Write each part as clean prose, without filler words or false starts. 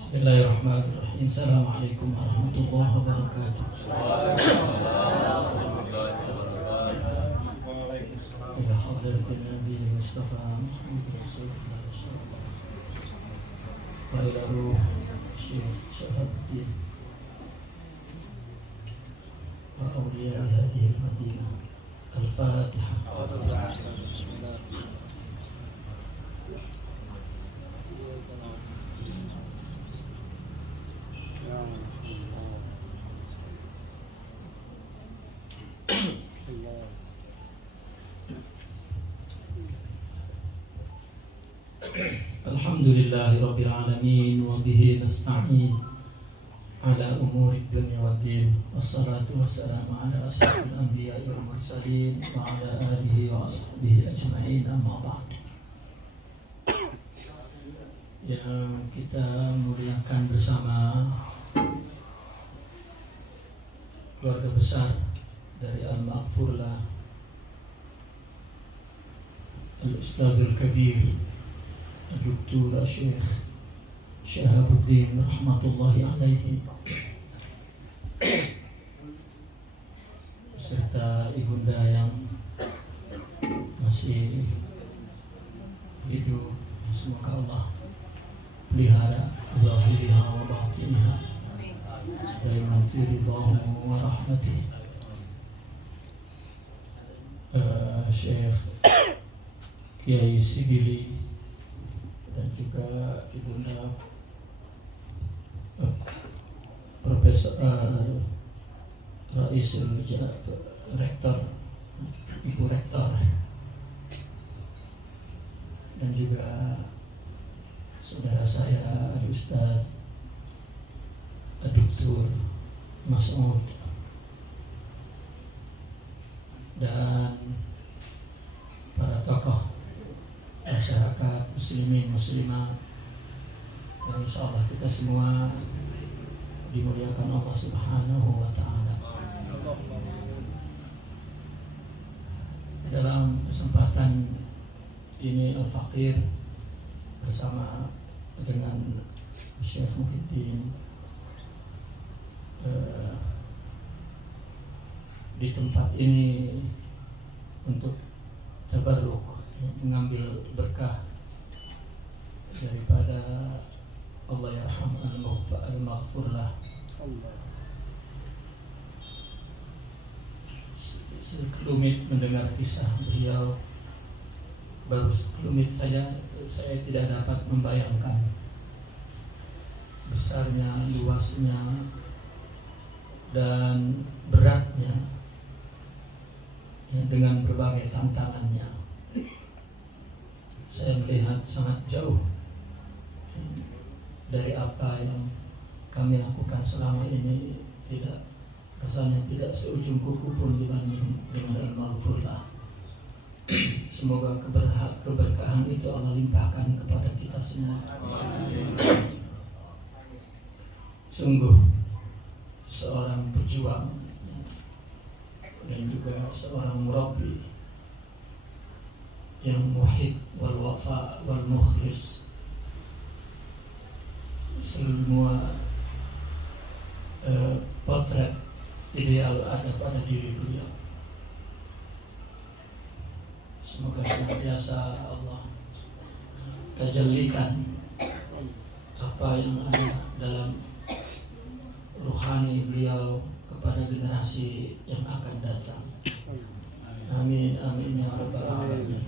Bismillahirrahmanirrahim. Assalamualaikum warahmatullahi wabarakatuh. Ila hadratin Nabi Mustafa Muhammad Rasulullah wa ila ruh Syekh Syahabuddin wa awliya hadhihi al-madinah. Al-Fatihah. Alhamdulillahi Rabbil Alamin wa bihi nasta'in ala umuri dunya wa din. Wassalatu wassalamu ala asyrafil anbiya'i wal mursalin wa ala alihi wa ashabihi ajma'in, amma ba'd. Yang kita muliakan bersama keluarga besar dari Al-Maghfurlah, Al-Ustadzul Kabir Dr. Syekh Syahabuddin rahmatullahi alaihi, serta ibunda yang masih hidup. Semoga Allah pelihara zahiriha wa batiniha dalam ridhahu wa rahmatih. Syekh Kiai Sigili dan juga ibunda Profesor Raisul Rektor, Ibu Rektor, dan juga saudara saya Ustaz Dr. Mas'ud, dan para tokoh masyarakat muslimin muslimat, dan insyaallah kita semua dimuliakan Allah Subhanahu wa ta'ala. Dalam kesempatan ini Al-Faqir bersama dengan Syekh Muhyiddin di tempat ini untuk tabarruk, mengambil berkah daripada Allah yarham al-maghfurlah. Sekelumit mendengar kisah beliau, baru sekelumit saya tidak dapat membayangkan besarnya, luasnya, dan beratnya, ya, dengan berbagai tantangannya. Saya melihat sangat jauh dari apa yang kami lakukan selama ini, rasanya tidak seujung kuku pun dibanding dengan Al-Maghfurlah. Semoga keberkahan itu Allah limpahkan kepada kita semua. Sungguh seorang pejuang dan juga seorang murabbi yang muhid wal wafa wal mukhlis. Semua potret ideal ada pada diri beliau. Semoga senantiasa Allah tajallikan apa yang ada dalam ruhani beliau kepada generasi yang akan datang. Amin amin ya rabbal alamin.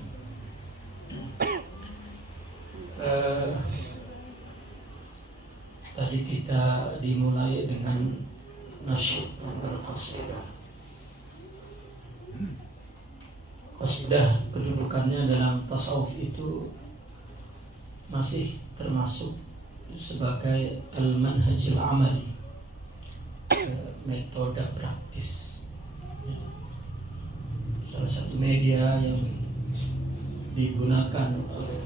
Tadi kita dimulai dengan nasyid dan qasidah. Qasidah kedudukannya dalam tasawuf itu masih termasuk sebagai al-manhajil amali, metode praktis, salah satu media yang digunakan oleh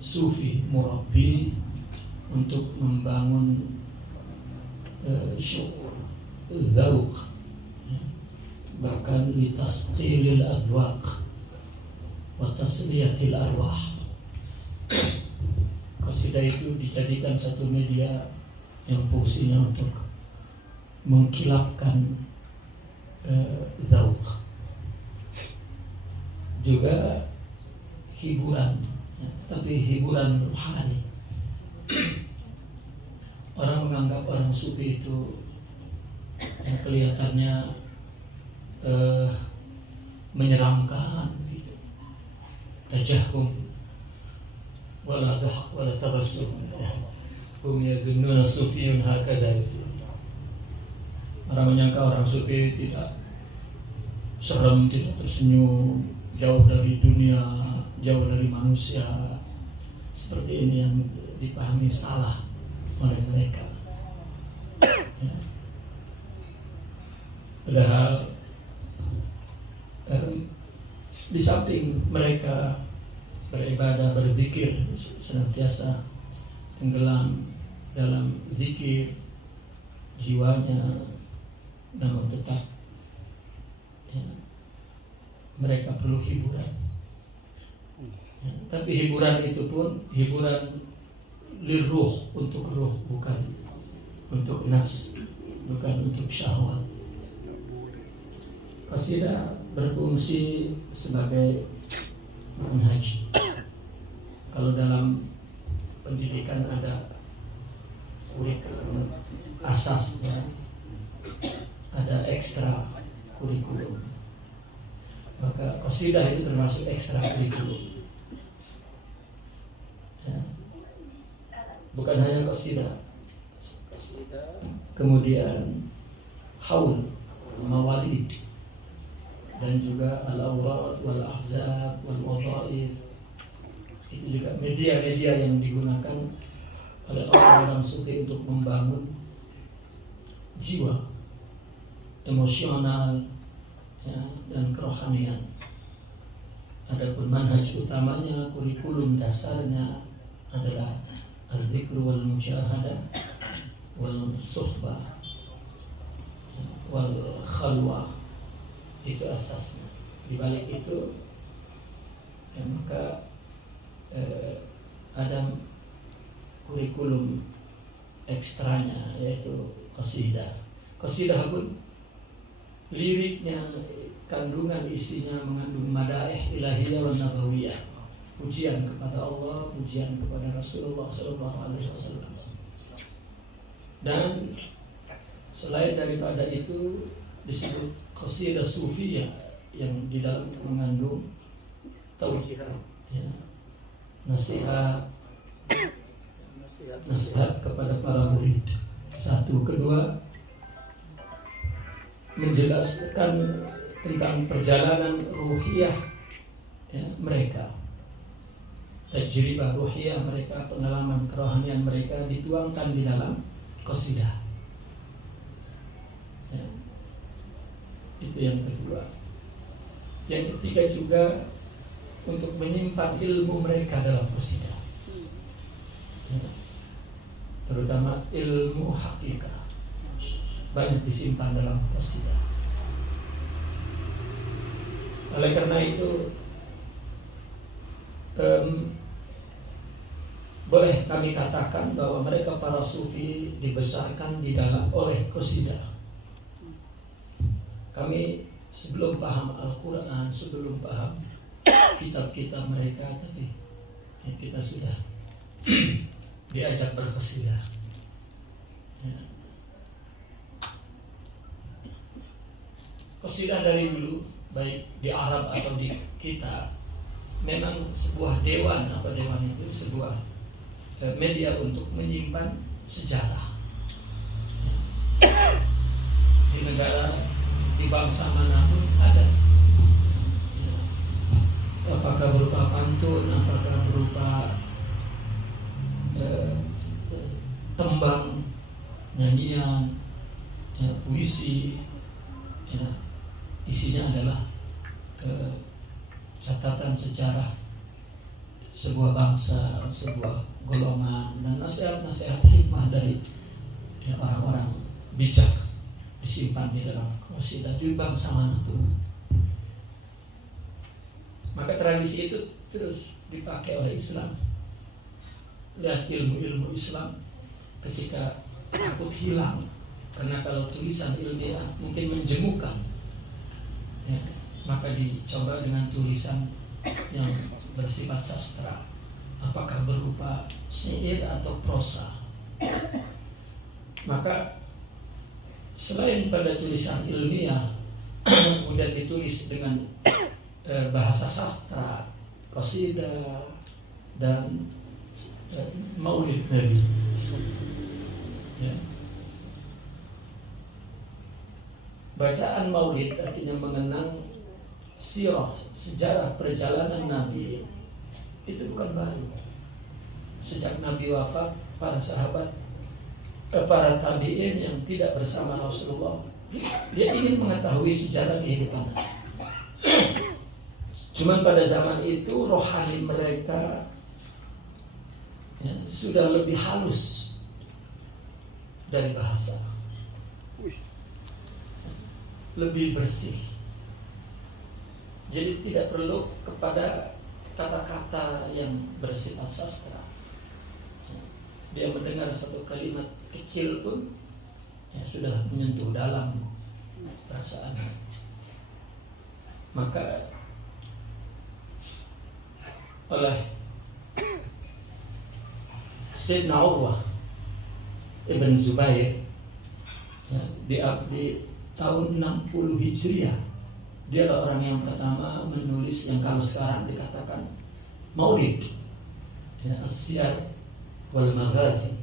sufi murabbi untuk membangun syukur, zawq, bahkan litasqilil azwaq wa tasliyatil arwah. qasidah itu dijadikan satu media yang fungsinya untuk mengkilapkan zauq, juga hiburan, ya, tapi hiburan rohani. Orang menganggap orang sufi itu kelihatannya menyeramkan gitu, tajahum wala dhahak wala tabassum, hum yazunnuna sufiyun hakadha. Orang menyangka orang sufi tidak serem, tidak tersenyum, jauh dari dunia, jauh dari manusia. Seperti ini yang dipahami salah oleh mereka. Ya. Padahal di samping mereka beribadah, berzikir, senantiasa tenggelam dalam zikir, jiwanya namun tetap ya, mereka perlu hiburan. Ya, tapi hiburan itu pun hiburan liruh, untuk ruh, bukan untuk nafs, bukan untuk syahwat. Qasidah berfungsi sebagai manhaj. Kalau dalam pendidikan ada kurikulum asasnya, ada ekstra kurikulum, maka qasidah itu termasuk ekstra kurikulum. Ya. Bukan hanya qasidah, kemudian haul, mawalid, dan juga al-awrad wal ahzab wal wadhaif. Itu juga media-media yang digunakan oleh orang-orang sufi untuk membangun jiwa, emosional, ya, dan kerohanian. Adapun manhaj utamanya, kurikulum dasarnya adalah al-dzikr wal musyahadah wal suhbah wal khalwah. Itu asasnya. Di balik itu ya, maka ada kurikulum ekstranya, yaitu qasidah. Qasidah pun liriknya, kandungan isinya mengandung madaih ilahiyah wa nabawiyah, pujian kepada Allah, pujian kepada Rasulullah SAW. Dan selain daripada itu disebut qasidah sufiyah yang di dalam mengandung taujihat, ya, nasihat kepada para murid. Satu, kedua, menjelaskan tentang perjalanan ruhiyah, ya, mereka, tajribah ruhiyah mereka, pengalaman kerohanian mereka dituangkan di dalam qasidah. Ya. Itu yang kedua. Yang ketiga juga untuk menyimpan ilmu mereka dalam qasidah, ya, terutama ilmu hakikah, banyak disimpan dalam qasidah. Oleh karena itu boleh kami katakan bahwa mereka para sufi dibesarkan di dalam oleh qasidah. Kami sebelum paham Al-Quran, sebelum paham kitab-kitab mereka, tapi ya, kita sudah diajak berqasidah. Ya. Qasidah dari dulu, baik di Arab atau di kita, memang sebuah dewan, atau dewan itu sebuah media untuk menyimpan sejarah. Di negara, di bangsa manapun ada, ya, apakah berupa pantun, apakah berupa tembang, nyanyian, ya, puisi, ya, isinya adalah catatan sejarah sebuah bangsa, sebuah golongan, dan nasihat-nasihat hikmah dari ya, orang-orang bijak disimpan di dalam qasidah di bangsa manapun. Maka tradisi itu terus dipakai oleh Islam. lihat ilmu-ilmu Islam ketika takut hilang, karena kalau tulisan ilmiah mungkin menjemukan, ya, maka dicoba dengan tulisan yang bersifat sastra, apakah berupa syair atau prosa. Maka selain pada tulisan ilmiah kemudian ditulis dengan bahasa sastra, qasidah dan maulid Nabi, ya. Bacaan maulid artinya mengenang sirah, sejarah perjalanan Nabi, itu bukan baru. Sejak Nabi wafat, para sahabat, para tabi'in yang tidak bersama Rasulullah, dia ingin mengetahui sejarah kehidupan. Cuman pada zaman itu rohani mereka, ya, sudah lebih halus dari bahasa, lebih bersih. Jadi tidak perlu kepada kata-kata yang bersifat sastra. Dia mendengar satu kalimat kecil pun, ya, sudah menyentuh dalam perasaan. Maka oleh Sayyidina Urwah Ibn Zubair, ya, di tahun 60 Hijriah, dia adalah orang yang pertama menulis yang kalau sekarang dikatakan maulid, ya, As-Siyar wal Maghazi.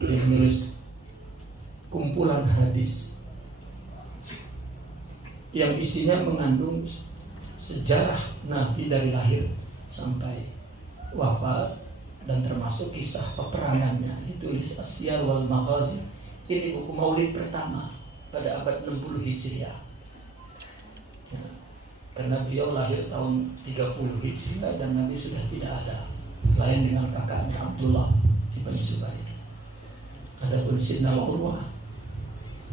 Dia menulis kumpulan hadis yang isinya mengandung sejarah Nabi dari lahir sampai wafat, dan termasuk kisah peperangannya. Ditulis As-Siyar wal Maghazi. Ini buku maulid pertama pada abad 60 Hijriah, ya, karena beliau lahir tahun 30 Hijriah dan Nabi sudah tidak ada, lain dengan kakaknya Abdullah Ibn Zubair. Adapun Sayyidina Urwah,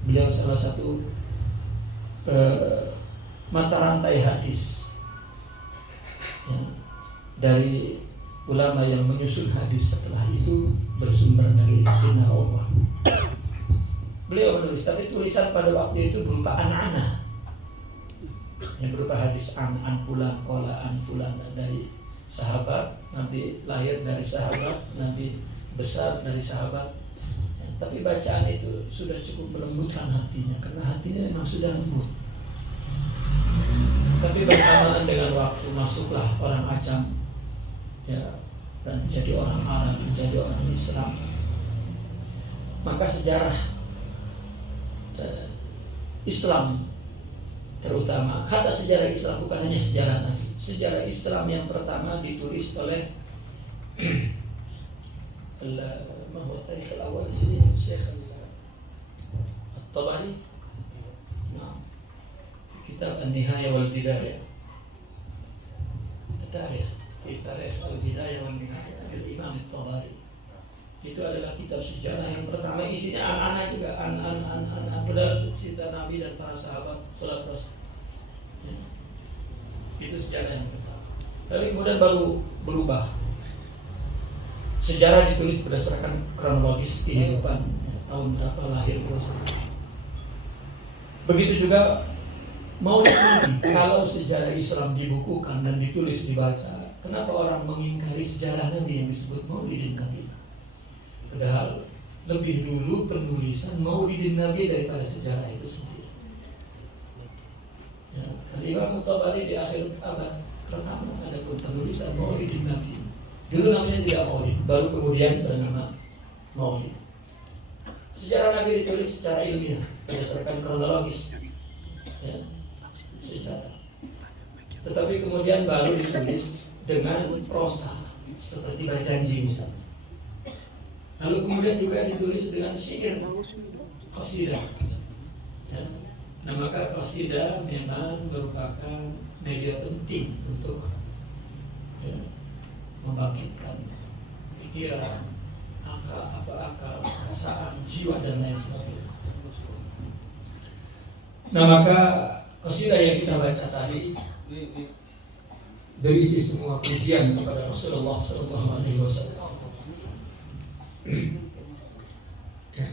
beliau salah satu mata rantai hadis, ya, dari ulama yang menyusun hadis setelah itu bersumber dari Sayyidina Urwah. Beliau menulis, tapi tulisan pada waktu itu berupa an-anah, yang berupa hadis an fulan, qala an fulan, dari sahabat, Nabi lahir dari sahabat, Nabi besar dari sahabat. Ya, tapi bacaan itu sudah cukup melembutkan hatinya, karena hatinya memang sudah lembut. Tapi bersamaan dengan waktu masuklah orang Ajam, ya, dan menjadi orang Arab, menjadi orang Islam. Maka sejarah Islam, terutama kata sejarah Islam, bukan hanya sejarah Nabi, sejarah Islam yang pertama ditulis oleh Mahmud Tarikh al-Awal sini, Syekh At-Tabari. Nah, kitab An-Nihaya wal Bidayah, Tarikh al-Bidayah wal Nihaya dari Imam At-Tabari. Itu adalah kitab sejarah yang pertama, isinya anak-anak juga, padahal cerita Nabi dan para sahabat terus. Ya. Itu sejarah yang pertama. Lalu kemudian baru berubah. Sejarah ditulis berdasarkan kronologis kehidupan, tahun berapa lahir Rasul. Begitu juga maulid Nabi. Kalau sejarah Islam dibukukan dan ditulis dibaca, kenapa orang mengingkari sejarah Nabi yang disebut maulidin Nabi? Padahal lebih dulu penulisan maulidin Nabi daripada sejarah itu sendiri. Ya, Imam Tabari di akhir abad pertama ada pun penulisan maulidin Nabi. Dulu namanya tidak maulid, baru kemudian bernama maulid. Sejarah Nabi ditulis secara ilmiah berdasarkan kronologis, ya, sejarah. Tetapi kemudian baru ditulis dengan prosa seperti Bajanji misalnya. Lalu kemudian juga ditulis dengan syair, qasidah. Ya. Nah, maka qasidah memang merupakan media penting untuk, ya, membangkitkan pikiran, akal, perasaan, jiwa dan lain sebagainya. Nah, maka qasidah yang kita baca tadi berisi semua pujian kepada Rasulullah SAW. Ya,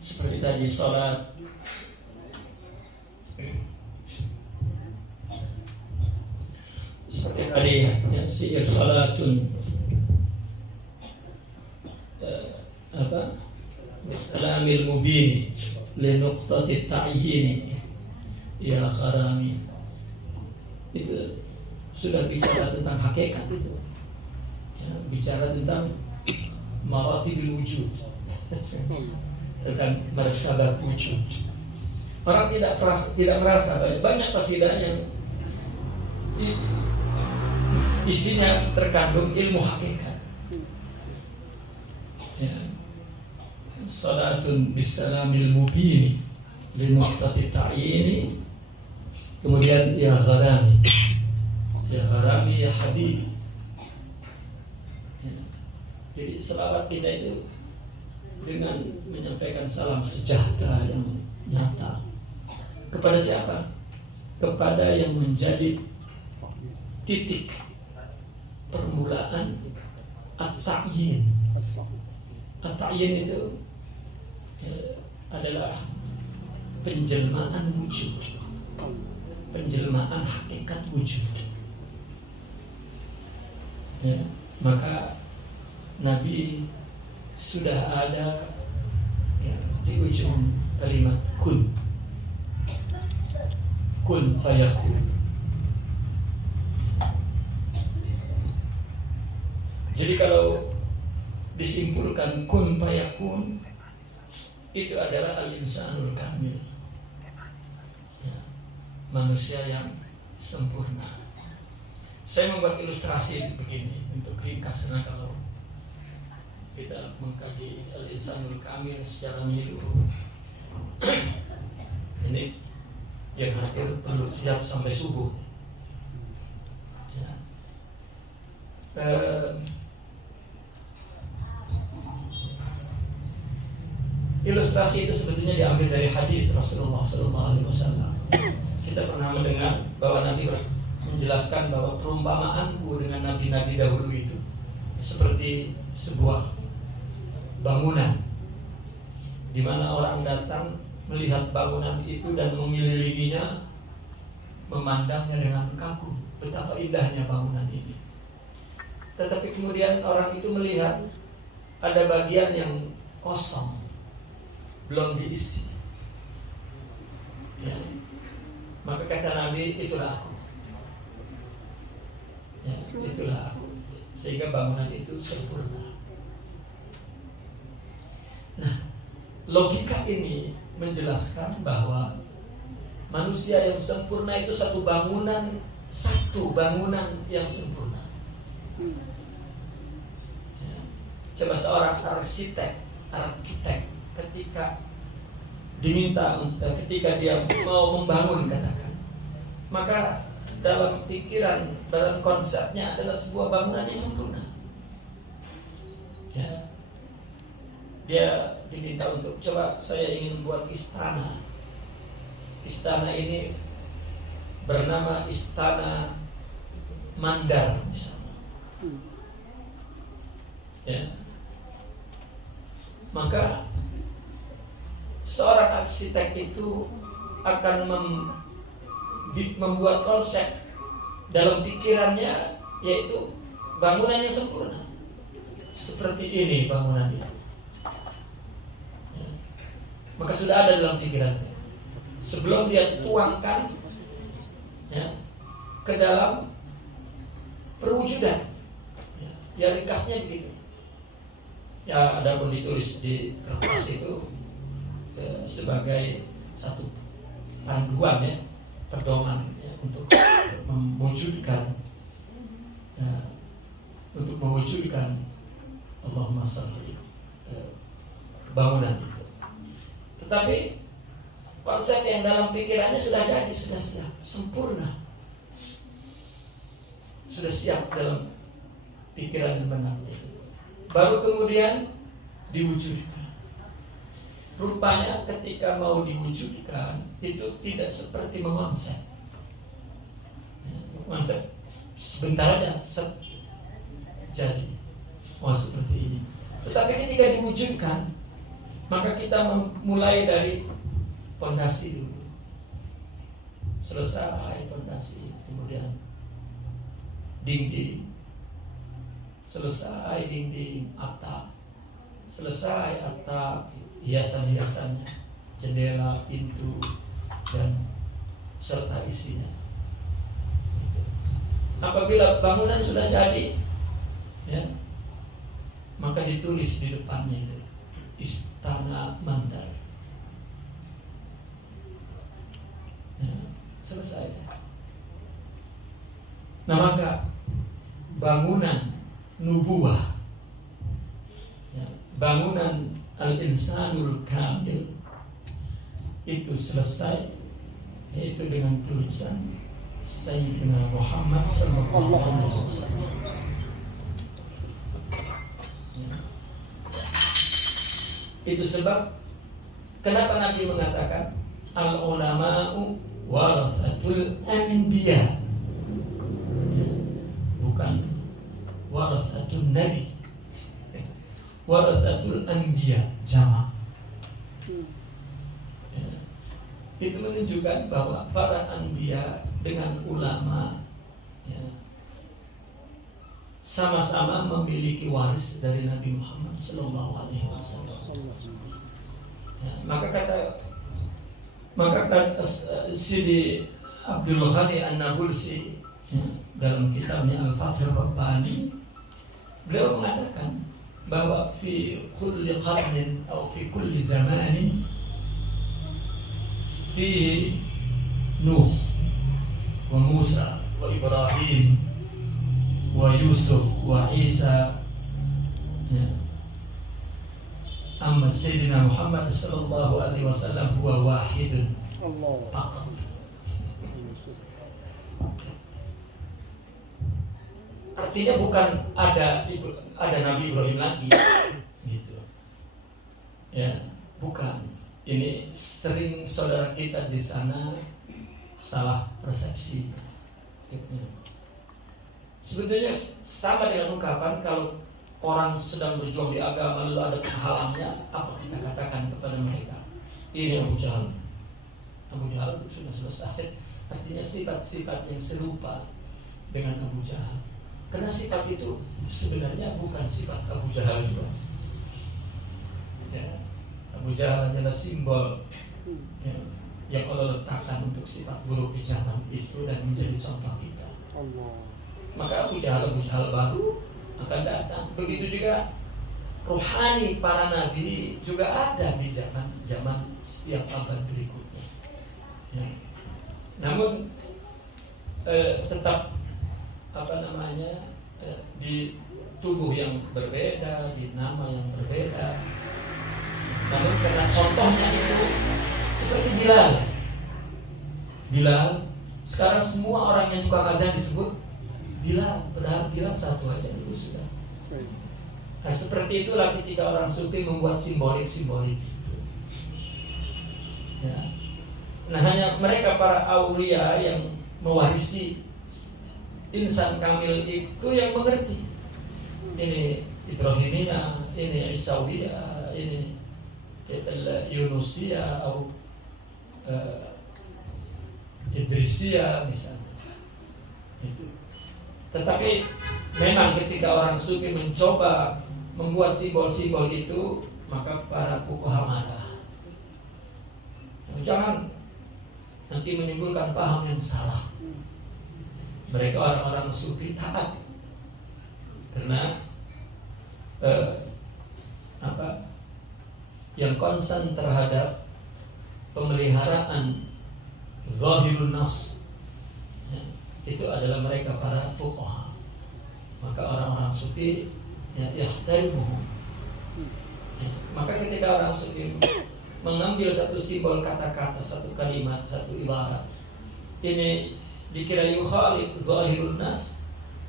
seperti tadi sholat seperti tadi ya, syiar sholatun bisalamil mubin linuqtati ta'yini ya kharami, itu sudah bicara tentang hakikat itu ya, bicara tentang maratibul wujud tentang martabat wujud. Orang tidak merasa banyak qasidah yang isinya terkandung ilmu hakikat. Ya. Salatun bisalamil mubini linuqtati ta'yini, kemudian ya gharami ya habibi. Ya. Jadi selawat kita itu dengan menyampaikan salam sejahtera yang nyata kepada siapa? Kepada yang menjadi titik permulaan at-ta'yin. At-ta'yin itu adalah penjelmaan wujud, penjelmaan hakikat wujud. Ya, maka Nabi sudah ada ya, di ujung kalimat kun fayakun. Jadi kalau disimpulkan kun fayakun, itu adalah al-insanul kamil ya, manusia yang sempurna. Saya membuat ilustrasi begini untuk ringkas, karena kalau kita mengkaji al-insanul kamil secara menyeluruh ini yang hadir perlu siap sampai subuh ya. Ilustrasi itu sebetulnya diambil dari hadis Rasulullah SAW. Kita pernah mendengar bahwa Nabi menjelaskan bahwa perumpamaanku dengan nabi-nabi dahulu itu seperti sebuah bangunan di mana orang datang melihat bangunan itu dan mengelilinginya, memandangnya dengan kagum, betapa indahnya bangunan ini. Tetapi kemudian orang itu melihat ada bagian yang kosong, belum diisi ya. Maka kata Nabi, itulah aku ya, itulah aku, sehingga bangunan itu sempurna. Nah, logika ini menjelaskan bahwa manusia yang sempurna itu satu bangunan yang sempurna ya. Coba seorang arsitek ketika dia mau membangun, katakan, maka dalam pikiran, dalam konsepnya adalah sebuah bangunan yang sempurna ya. Dia diminta untuk, coba saya ingin buat istana. Istana ini bernama Istana Mandar misalnya ya. Maka seorang arsitek itu akan membuat konsep dalam pikirannya, yaitu bangunan yang sempurna. Seperti ini bangunan itu ya. Maka sudah ada dalam pikirannya sebelum dia tuangkan ya, ke dalam perwujudan ya. Ya ringkasnya begitu ya, ada pun ditulis di kertas itu sebagai satu panduan ya, pedoman ya, untuk mewujudkan Allahumma shalli bangunan itu. Tetapi konsep yang dalam pikirannya sudah jadi, sudah siap, sempurna, sudah siap dalam pikiran dan benak itu. Baru kemudian diwujudkan. Rupanya ketika mau diwujudkan itu tidak seperti mengonsep. Konsep sebentar aja jadi. Oh seperti ini. Tetapi ketika diwujudkan, maka kita mulai dari pondasi dulu. Selesai pondasi, kemudian dinding, selesai dinding, atap, selesai atap, hiasan-hiasannya, jendela, pintu, dan serta isinya. Apabila bangunan sudah jadi, ya, maka ditulis di depannya itu Istana Mandar. Ya, selesai. Nah, maka bangunan nubuwah, ya, bangunan al-insanul kamil itu selesai, yaitu dengan tulisan Sayyidina Muhammad sallallahu alaihi wasallam. Itu sebab kenapa Nabi mengatakan al-ulama'u warasatul anbiya, bukan warasatul nabi, warasatul anbiya jamak. Itu menunjukkan bahwa para anbiya dengan ulama, ya, sama-sama memiliki waris dari Nabi Muhammad sallallahu alaihi wasallam. Ya, maka kata Sidi Abdul Ghani An-Nabulsi, ya, dalam kitabnya Al-Fathur Rabbani, beliau mengatakan bahwa fi kulli qarnin atau fi kulli zamanin fi Nuh wa Musa wa Ibrahim wa Yusuf wa Isa, ya. Amma Sayyidina Muhammad sallallahu alaihi wasallam huwa wahidun faqat. Artinya bukan ada Nabi Ibrahim lagi, gitu. Ya, bukan. Ini sering saudara kita di sana salah persepsi. Sebetulnya sama dengan ungkapan kalau orang sedang berjuang di agama lalu ada penghalangnya, apa kita katakan kepada mereka? Ini Abu Jahal. Abu Jahal sudah selesai. Artinya sifat-sifat yang serupa dengan Abu Jahal. Karena sifat itu sebenarnya bukan sifat Abu Jahal juga. Ya. Abu Jahal adalah simbol, ya, yang Allah letakkan untuk sifat buruk di zaman itu dan menjadi contoh kita. Maka Abu Jahal baru akan datang. Begitu juga rohani para nabi juga ada di zaman setiap abad berikutnya. Ya. Namun tetap di tubuh yang berbeda, di nama yang berbeda. Namun karena contohnya itu seperti Bilal, sekarang semua orang yang tukang azan disebut Bilal, padahal Bilal satu aja dulu sudah. Nah, seperti itulah ketika orang sufi membuat simbolik itu. Ya. Nah, hanya mereka para aulia yang mewarisi insan kamil itu yang mengerti. Ini Ibrahimiyah, ini Isawiyah, ini Yunusiyah atau Idrisiyah misalnya. Itu. Tetapi memang ketika orang sufi mencoba membuat simbol-simbol itu, maka para fuqaha marah. Jangan nanti menimbulkan paham yang salah. Mereka orang-orang sufi taat karena yang konsen terhadap pemeliharaan zahirun nas, ya, itu adalah mereka para fuqaha. Maka orang-orang sufi yahtarimuhum. Ya, maka ketika orang sufi mengambil satu simbol kata-kata, satu kalimat, satu ibarat, ini dikira yukhalif zahirun nas,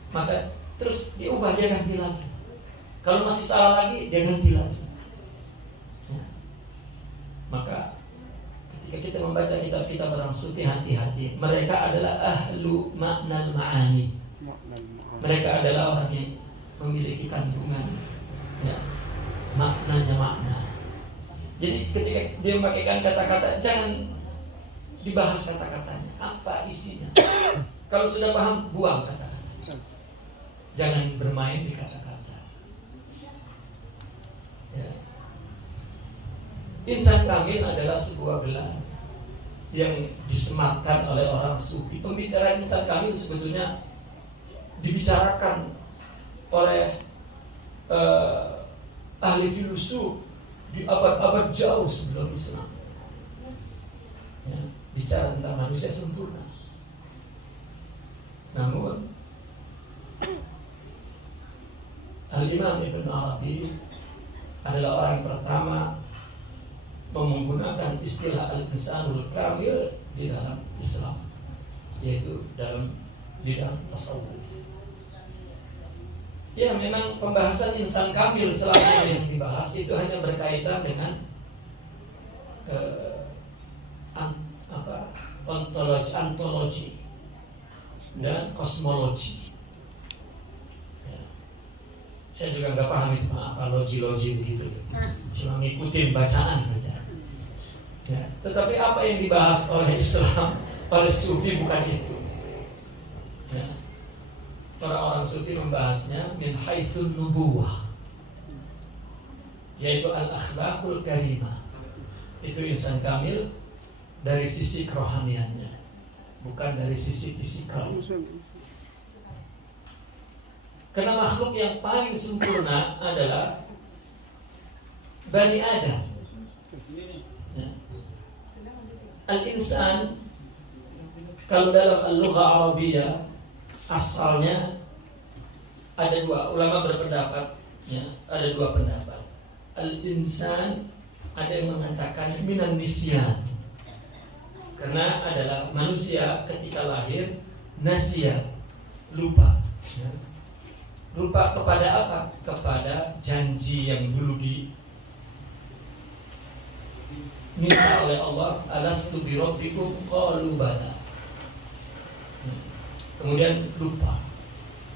maka terus diubah, dia ganti lagi. Kalau masih salah lagi, dia ganti lagi. Maka ketika kita membaca kitab-kitab orang sufi, hati-hati. Mereka adalah ahlu maknal ma'ani. Mereka adalah orang yang memiliki kandungan, ya, makna. Jadi ketika dia memakaikan kata-kata, jangan dibahas kata-katanya, apa isinya. Kalau sudah paham, buang kata-kata. Jangan bermain di kata-kata. Ya. Insan kamil adalah sebuah gelar yang disematkan oleh orang sufi. Pembicaraan insan kamil sebetulnya dibicarakan oleh ahli filosof di abad-abad jauh sebelum Islam. Ya, bicara tentang manusia sempurna. Namun Al-Imam Ibn Arabi adalah orang yang pertama menggunakan istilah al-insanul kamil di dalam Islam, yaitu dalam bidang tasawuf. Ya, memang pembahasan insan kamil selama yang dibahas itu hanya berkaitan dengan ontologi dan kosmologi. Ya. Saya juga nggak paham itu apa logi begitu, cuma ngikutin bacaan saja. Ya. Tetapi apa yang dibahas oleh Islam, oleh Sufi bukan itu. Ya. Orang-orang Sufi membahasnya min haitsun nubuwah, yaitu al-akhlaqul karimah. Itu insan kamil dari sisi kerohaniannya, bukan dari sisi fisikal. Karena makhluk yang paling sempurna adalah Bani Adam. Ya. Al-insan kalau dalam al-lugha Arabiyah asalnya ada dua, ulama berpendapat, ya, ada dua pendapat. Al-insan ada yang mengatakan minan nisyan, karena adalah manusia ketika lahir nasya, lupa. Ya. Lupa kepada apa? Kepada janji yang dulu diminta oleh Allah, alastu bi rabbikum qalu bala. Kemudian lupa.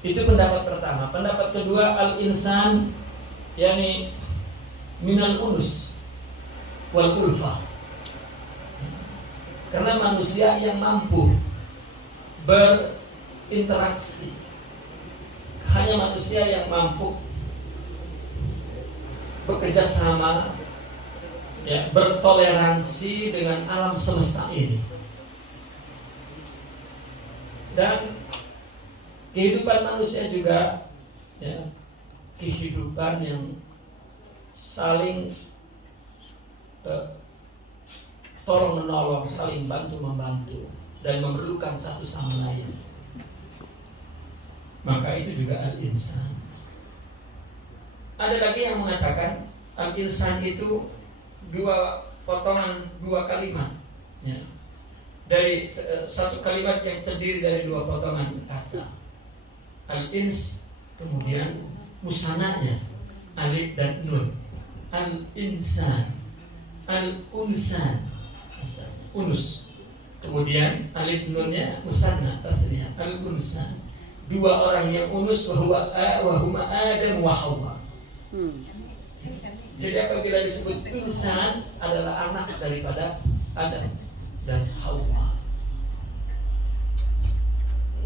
Itu pendapat pertama. Pendapat kedua, al-insan yakni minal unus wal ulfah. Karena manusia yang mampu berinteraksi, hanya manusia yang mampu bekerja sama, ya, bertoleransi dengan alam semesta ini. Dan kehidupan manusia juga, ya, kehidupan yang saling tolong menolong, saling bantu membantu, dan memerlukan satu sama lain. Maka itu juga al-insan. Ada lagi yang mengatakan al-insan itu dua potongan, dua kalimat, ya. Dari satu kalimat yang terdiri dari dua potongan kata. Al-ins, kemudian musananya alif dan nun. Al-insan, al-unsan, unus. Kemudian alif nunnya musanna, tasniah, al-unsan. Dua orang yang unus, wahuma Adam wa Hawa. Jadi apabila disebut insan adalah anak daripada Adam dan Hawa.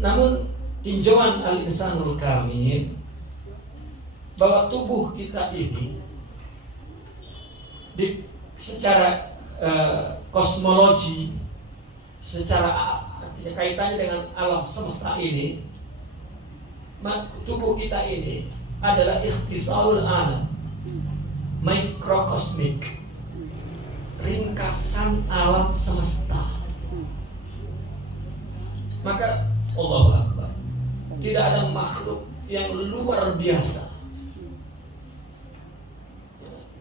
Namun tinjauan al-insanul kamil bahwa tubuh kita ini secara kosmologi, secara kaitannya dengan alam semesta ini, tubuh kita ini adalah ikhtisaul alam, mikrokosmik, ringkasan alam semesta. Maka Allahu Akbar, tidak ada makhluk yang luar biasa,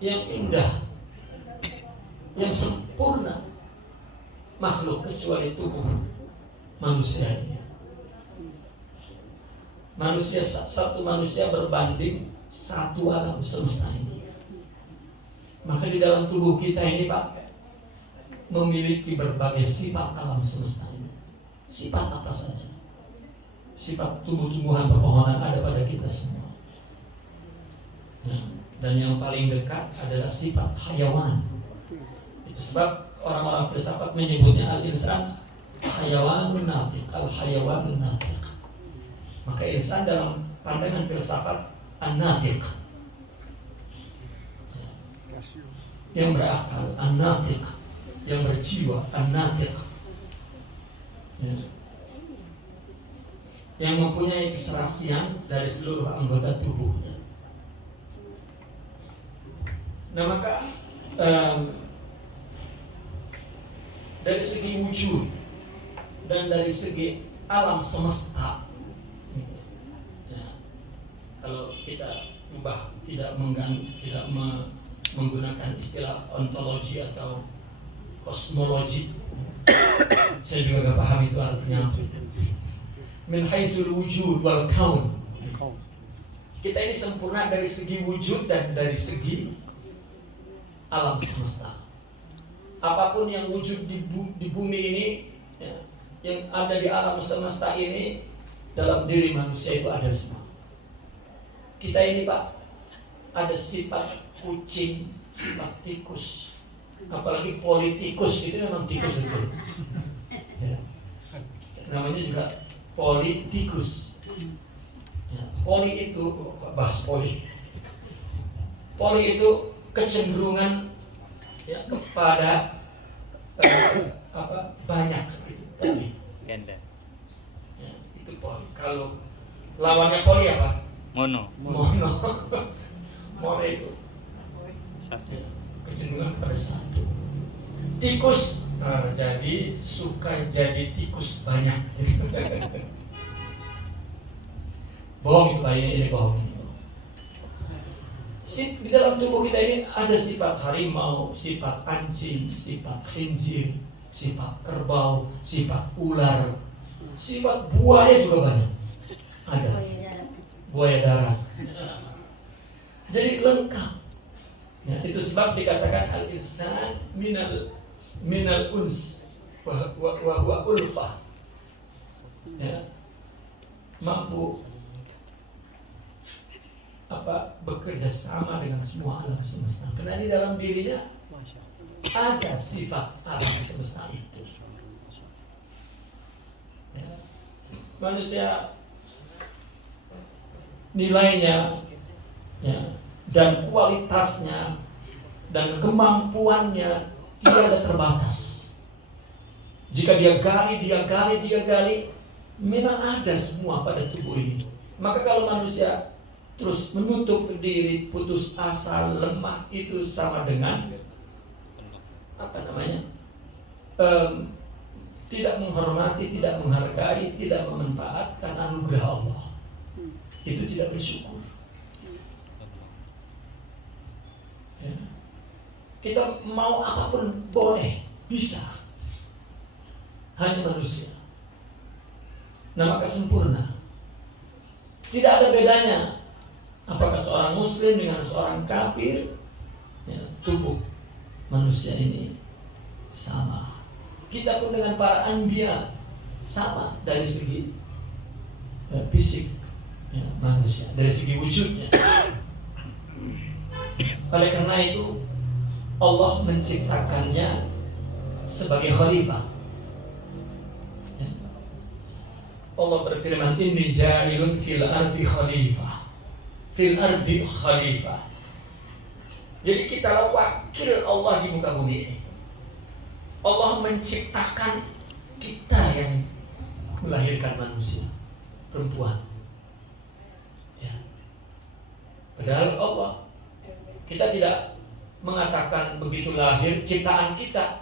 yang indah, yang sempurna makhluk kecuali tubuh manusia ini. Satu manusia berbanding satu alam semesta ini. Maka di dalam tubuh kita ini, Pak, memiliki berbagai sifat alam semesta ini. Sifat apa saja? Sifat tumbuh-tumbuhan, pepohonan ada pada kita semua. Nah, dan yang paling dekat adalah sifat hayawan. Itu sebab orang-orang filsafat menyebutnya al-insan hayawanun natiq, al-hayawanun natiq. Maka insan dalam pandangan filsafat an-natiq, yang berakal, an-natiq, yang berjiwa, an-natiq, yang mempunyai keserasian dari seluruh anggota tubuhnya. Nah maka dari segi wujud dan dari segi alam semesta, kalau kita ubah, tidak menggunakan istilah ontologi atau kosmologi, saya juga gak paham itu artinya. Min haitsul wujud wal kaun, kita ini sempurna dari segi wujud dan dari segi alam semesta. Apapun yang wujud di bumi ini, ya, yang ada di alam semesta ini, dalam diri manusia itu ada semua. Kita ini Pak, ada sifat kucing, sifat tikus, apalagi politikus, itu memang tikus betul. Ya. Namanya juga politikus. Ya. Poli itu, bahas poli. Poli itu kecenderungan ya, kepada banyak itu tadi. Ganda. Ya, itu poli. Kalau lawannya poli apa? Mono. Mono itu Satu. kecenderungan pada satu. Tikus, jadi suka jadi tikus banyak. Bohong itu lainnya, ini bohong. Di dalam tubuh kita ini ada sifat harimau, sifat anjing, sifat khinzir, sifat kerbau, sifat ular, sifat buaya juga banyak. Ada buaya darat. Jadi lengkap. Ya, itu sebab dikatakan al-insan minal uns wa huwa ulfah. Ya, mampu bekerja sama dengan semua alam semesta. Karena di dalam dirinya ada sifat alam semesta itu. Ya. Manusia nilainya, ya, dan kualitasnya dan kemampuannya tidak ada terbatas. Jika dia gali, memang ada semua pada tubuh ini. Maka kalau manusia terus menutup diri, putus asa, lemah, itu sama dengan tidak menghormati, tidak menghargai, tidak memanfaatkan anugerah Allah. Itu tidak bersyukur. Ya. Kita mau apapun boleh, bisa. Hanya manusia. Nah maka sempurna. Tidak ada bedanya apakah seorang muslim dengan seorang kafir, ya, tubuh manusia ini sama. Kita pun dengan para anbiya sama dari segi fisik, ya, manusia, dari segi wujudnya. Oleh karena itu Allah menciptakannya sebagai khalifah. Ya. Allah berfirman, inni ja'ilun fil ardi khalifah. Fil ardi khalifah. Jadi kita wakil Allah di muka bumi ini. Allah menciptakan kita yang melahirkan manusia, perempuan. Ya. Padahal Allah, kita tidak mengatakan begitu lahir ciptaan kita,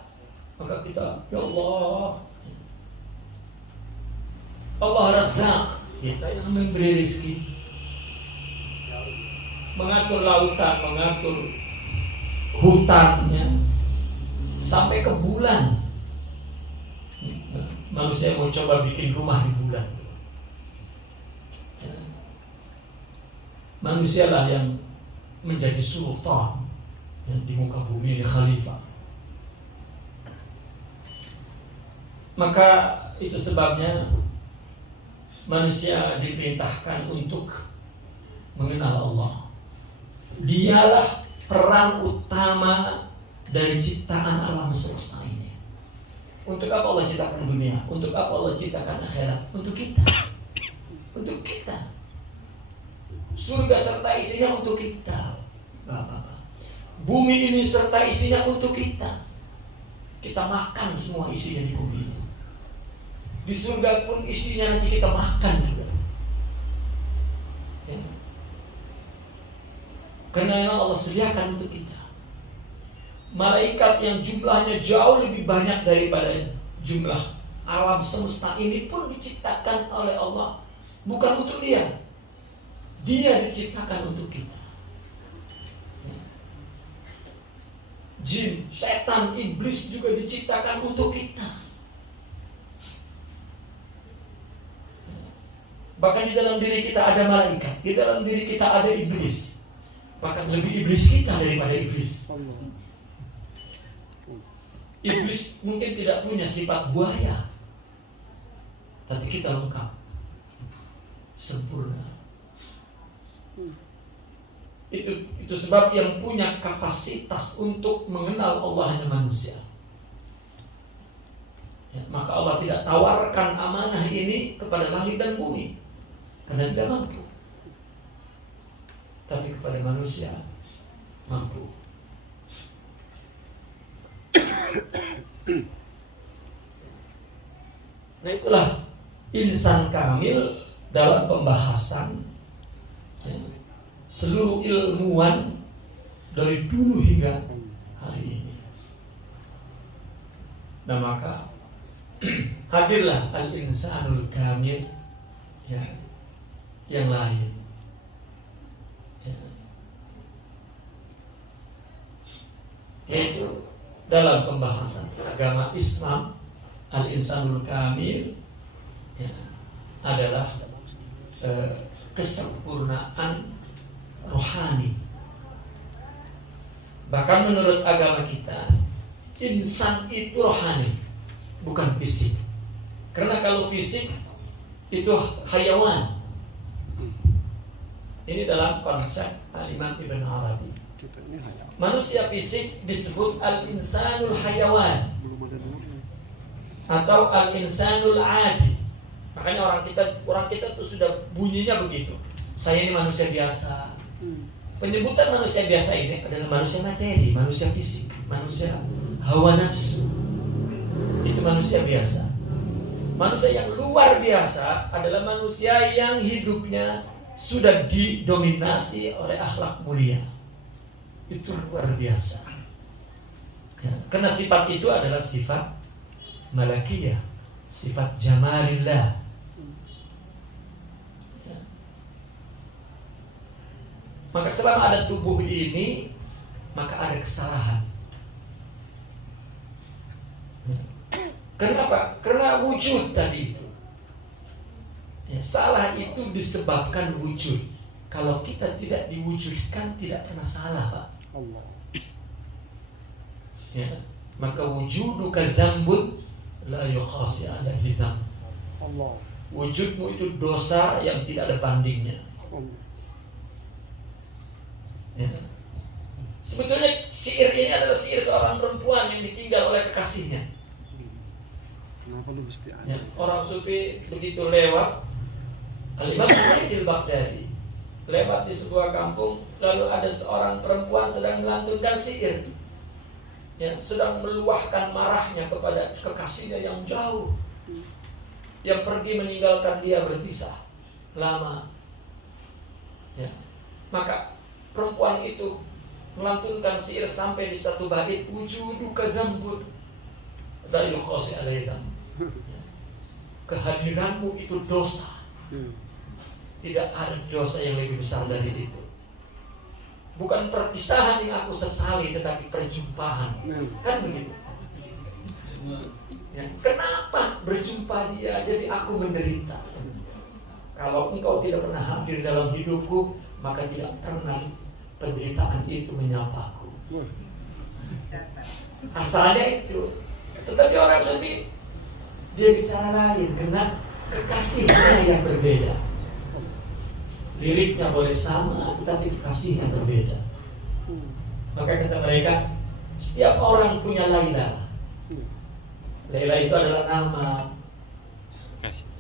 maka kita, ya Allah, Allah Razzaq, kita yang memberi rezeki, mengatur lautan, mengatur hutannya, sampai ke bulan. Manusia mau coba bikin rumah di bulan. Manusialah yang menjadi sultan yang di muka bumi ini, khalifah. Maka itu sebabnya manusia diperintahkan untuk mengenal Allah. Dialah peran utama dari ciptaan alam semesta ini. Untuk apa Allah ciptakan dunia? Untuk apa Allah ciptakan akhirat? Untuk kita. Untuk kita. Surga serta isinya untuk kita. Bapak. Bumi ini serta isinya untuk kita. Kita makan semua isinya di bumi ini. Di surga pun isinya nanti kita makan juga. Ya. Karena memang Allah sediakan untuk kita. Malaikat yang jumlahnya jauh lebih banyak daripada jumlah alam semesta ini pun diciptakan oleh Allah. Bukan untuk dia. Dia diciptakan untuk kita. Jin, setan, iblis juga diciptakan untuk kita. Bahkan di dalam diri kita ada malaikat, di dalam diri kita ada iblis. Bahkan lebih iblis kita daripada iblis. Iblis mungkin tidak punya sifat buaya, tapi kita lengkap, sempurna. Itu sebab yang punya kapasitas untuk mengenal Allah hanya manusia. Ya, maka Allah tidak tawarkan amanah ini kepada langit dan bumi, karena tidak mampu. Tapi kepada manusia mampu. Nah itulah insan kamil dalam pembahasan ya, seluruh ilmuwan dari dulu hingga hari ini. Nah maka hadirlah al-insanul kamil ya, yang lain. Yaitu dalam pembahasan agama Islam, al-insanul kamil ya, adalah kesempurnaan rohani. Bahkan menurut agama kita, insan itu rohani, bukan fisik. Karena kalau fisik itu hayawan. Ini dalam konsep Al-Imam Ibn Arabi. Manusia fisik disebut al-insanul hayawan atau al-insanul adi. Makanya orang kita tuh sudah bunyinya begitu. Saya ini manusia biasa. Penyebutan manusia biasa ini adalah manusia materi, manusia fisik, manusia hawa nafsu. Itu manusia biasa. Manusia yang luar biasa adalah manusia yang hidupnya sudah didominasi oleh akhlak mulia. Itu luar biasa ya, karena sifat itu adalah sifat malakiyah, sifat jamalillah ya. Maka selama ada tubuh ini, maka ada kesalahan ya. Kenapa? Karena wujud tadi itu ya, salah itu disebabkan wujud. Kalau kita tidak diwujudkan, tidak pernah salah, Pak. Allah. Ya, maka wujuduka dzambun la yukhasi ala dzamb. Allah. Wujudmu itu dosa yang tidak ada bandingnya. Allah. Ya. Sebetulnya syair ini adalah syair seorang perempuan yang ditinggal oleh kekasihnya. Kenapa lu mesti ada? Ya, orang sufi begitu lewat Al-Imam Al-Baghdadi lewat di sebuah kampung, lalu ada seorang perempuan sedang melantunkan syair ya, sedang meluahkan marahnya kepada kekasihnya yang jauh, yang pergi meninggalkan dia berpisah lama ya. Maka perempuan itu melantunkan syair sampai di satu bait, wujuduka dzambun la yukhasi alaihi dzamb. Kehadiranmu itu dosa. Tidak ada dosa yang lebih besar dari itu. Bukan perpisahan yang aku sesali, tetapi perjumpaan. Kan begitu ya, kenapa berjumpa dia jadi aku menderita? Kalau engkau tidak pernah hadir dalam hidupku, maka tidak pernah penderitaan itu menyapaku. Asalnya itu. Tetapi orang sufi dia bicara lain, karena kekasihnya yang berbeda. Liriknya boleh sama, tetapi kekasihnya berbeda. Maka kata mereka, setiap orang punya Laila. Laila itu adalah nama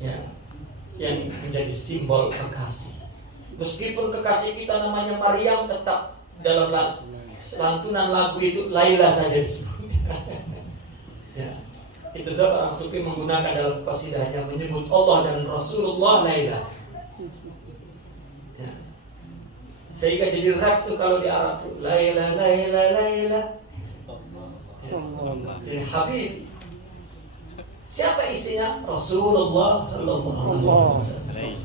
ya, yang menjadi simbol kekasih. Meskipun kekasih kita namanya Maryam, tetap dalam lantunan lagu itu Laila saja disebut. Ya. Itu sebab orang sufi menggunakan dalam qasidahnya menyebut Allah dan Rasulullah Laila. Ya. Sehingga jadi rap tuh kalau di Arab tuh Laila Laila Laila. Jadi Habib. Siapa isinya? Rasulullah sallallahu alaihi wasallam.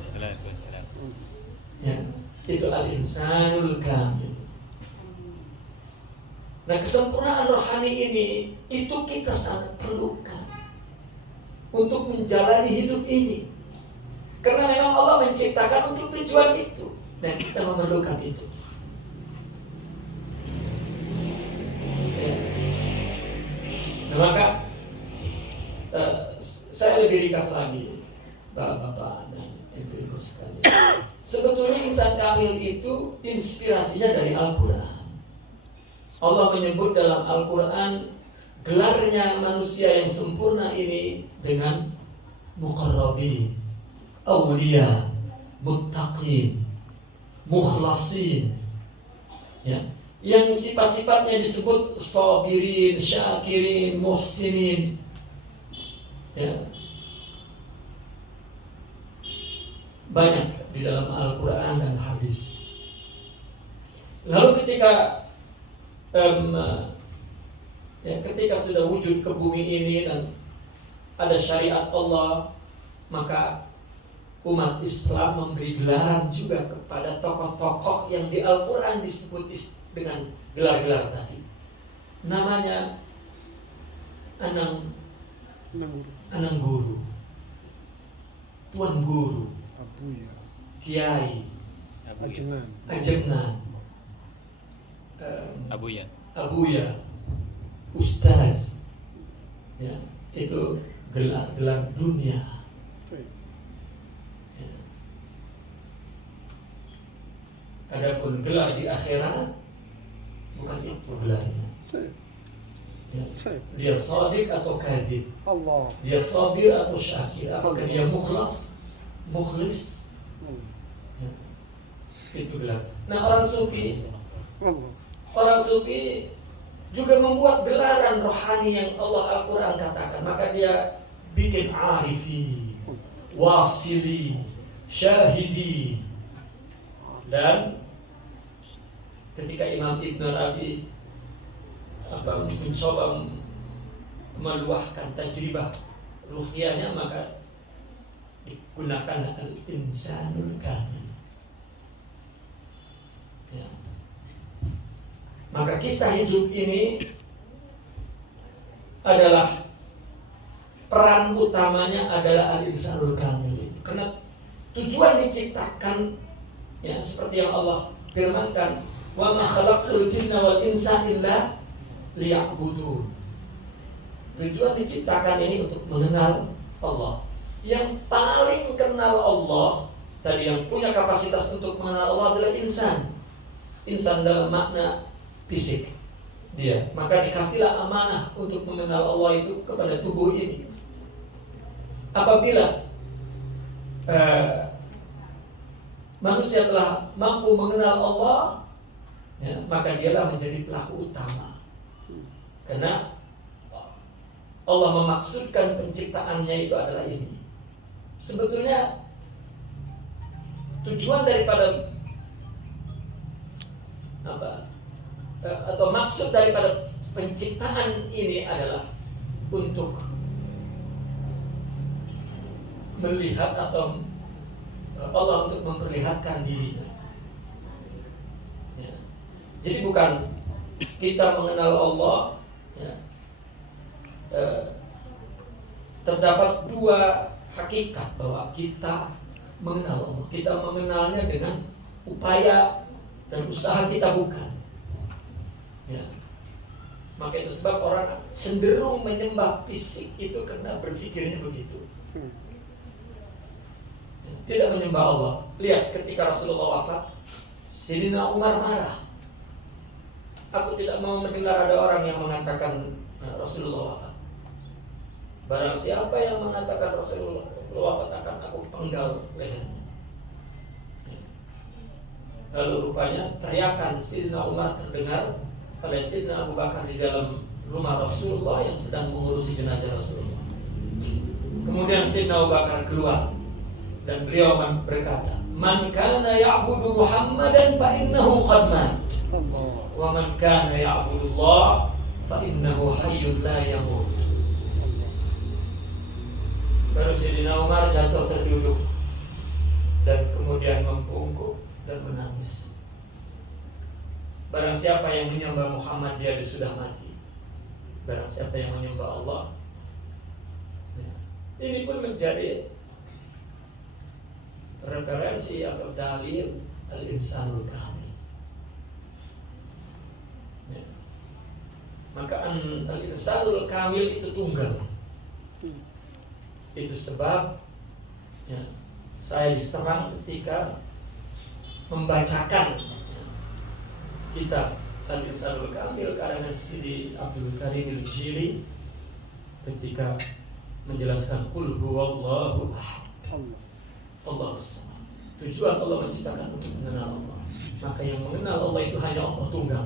Ya, itu al-insanul kamil. Nah, kesempurnaan rohani ini itu kita sangat perlukan untuk menjalani hidup ini. Karena memang Allah menciptakan untuk tujuan itu dan kita memerlukan itu. Ya. Nah, maka saya lebih ringkas lagi, Bapak-bapak dan ibu-ibu sekalian. Sebetulnya insan kamil itu inspirasinya dari Al-Quran. Allah menyebut dalam Al-Quran gelarnya manusia yang sempurna ini dengan muqarrabin, awliya, muttaqin, mukhlasin, ya, yang sifat-sifatnya disebut sabirin, syakirin, muhsinin, ya. Banyak di dalam Al-Quran dan hadis. Lalu ketika ketika sudah wujud ke bumi ini dan ada syariat Allah, maka umat Islam memberi gelaran juga kepada tokoh-tokoh yang di Al-Quran disebut dengan gelar-gelar tadi. Namanya Anang Guru, Tuan Guru, Kiai, Ajengan, Abuya, Ustaz, ya, itu gelar-gelar dunia. Ya. Adapun gelar di akhirat bukan itu gelarnya. Ya. Dia shadiq atau kadhib, dia sabir atau syakir, apakah dia mukhlas, mukhlis, ya. Itu gelar. Nah, orang sufi juga membuat gelaran rohani yang Allah Al-Quran katakan. Maka dia bikin arifi, wasili, syahidi. Dan ketika Imam Ibn Arabi mencoba meluahkan tajribah ruhiyahnya, maka digunakan al-insanul kamil. Ya. Maka kisah hidup ini adalah peran utamanya adalah al-insanul kamil. Karena tujuan diciptakan, ya, seperti yang Allah firmankan, wa ma khalaqtul jinna wal insa illa liya'budun. Tujuan diciptakan ini untuk mengenal Allah. Yang paling kenal Allah tadi, yang punya kapasitas untuk mengenal Allah adalah insan. Insan dalam makna fisik dia. Maka dikasihlah amanah untuk mengenal Allah itu kepada tubuh ini. Apabila manusia telah mampu mengenal Allah, ya, maka dialah menjadi pelaku utama. Karena Allah memaksudkan penciptaannya itu adalah ini. Sebetulnya tujuan daripada atau maksud daripada penciptaan ini adalah untuk melihat atau Allah untuk memperlihatkan dirinya. Ya. Jadi bukan kita mengenal Allah, ya, terdapat dua hakikat bahwa kita mengenal Allah. Kita mengenalnya dengan upaya dan usaha kita, bukan. Ya. Maka itu sebab orang cenderung menyembah fisik itu karena berpikirnya begitu. Tidak menyembah Allah. Lihat ketika Rasulullah wafat, Sayyidina Umar marah. aku tidak mau mendengar ada orang yang mengatakan Rasulullah wafat. Barang siapa yang mengatakan Rasulullah wafat akan aku penggal lehernya. Lalu rupanya teriakan Sayyidina Umar terdengar oleh Sayyidina Abu Bakar di dalam rumah Rasulullah yang sedang mengurusi jenazah Rasulullah. Kemudian Sayyidina Abu Bakar keluar dan beliau berkata, "Man kana ya'budu Muhammadan fa innahu qad mat. Wa man kana ya'budu Allah fa innahu hayyun la yamut." Baru Sayyidina Umar jatuh terduduk dan kemudian membungkuk dan menangis. Barang siapa yang menyembah Muhammad, dia sudah mati. Barang siapa yang menyembah Allah, ini pun menjadi referensi atau dalil al-insanul kamil. Maka al-insanul kamil itu tunggal. Itu sebab saya diserang ketika membacakan kitab Al-Insanul Kamil karangan Sidi Abdul Karim Al-Jili ketika menjelaskan Qul huwallahu ahad, Allahus samad. Tujuan Allah menciptakan untuk mengenal Allah. Maka yang mengenal Allah itu hanya Allah tunggal,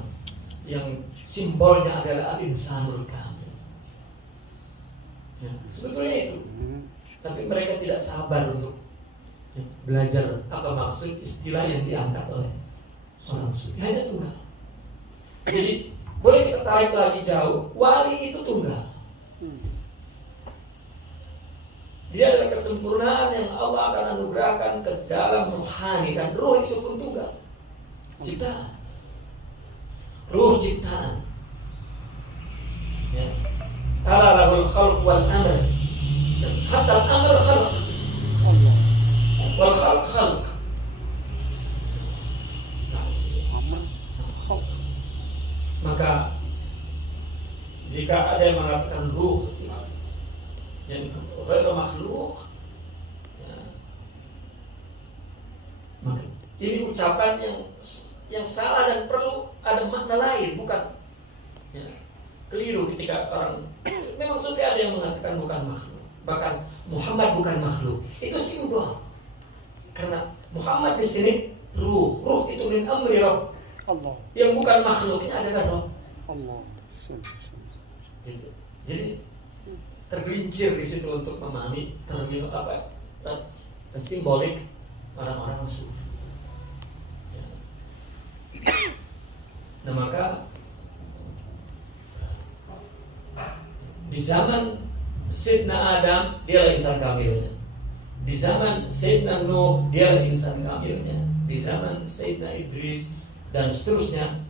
yang simbolnya adalah Al-Insanul Kamil. Sebetulnya itu. Tapi mereka tidak sabar untuk belajar apa maksud istilah yang diangkat oleh orang sufi. Hanya tunggal. Jadi boleh kita tarik lagi jauh. Wali itu tunggal. Dia adalah kesempurnaan yang Allah akan anugerahkan ke dalam rohani, dan ruh itu pun tunggal. Ciptaan. Ruh ciptaan. Ya. Ala lahul khalq wal amr. Hatta al-amr khalq. Wal khalq khalq. Maka jika ada yang mengatakan ruh yang ghairu makhluk, maka ini ucapan yang salah dan perlu ada makna lain, bukan keliru ketika orang memang sudah ada yang mengatakan bukan makhluk. Bahkan Muhammad bukan makhluk. Itu simbol. Karena Muhammad di sini ruh itu min amri Rabb. Allah. Yang bukan makhluknya adalah Rabb. Allah. Jadi tergelincir di situ untuk memahami terminologi apa simbolik orang-orang sufi. Nah maka di zaman Sayyidina Adam dia insan kamilnya. Di zaman Sayyidina Nuh dia insan kamilnya. Di zaman Sayyidina Idris dan seterusnya.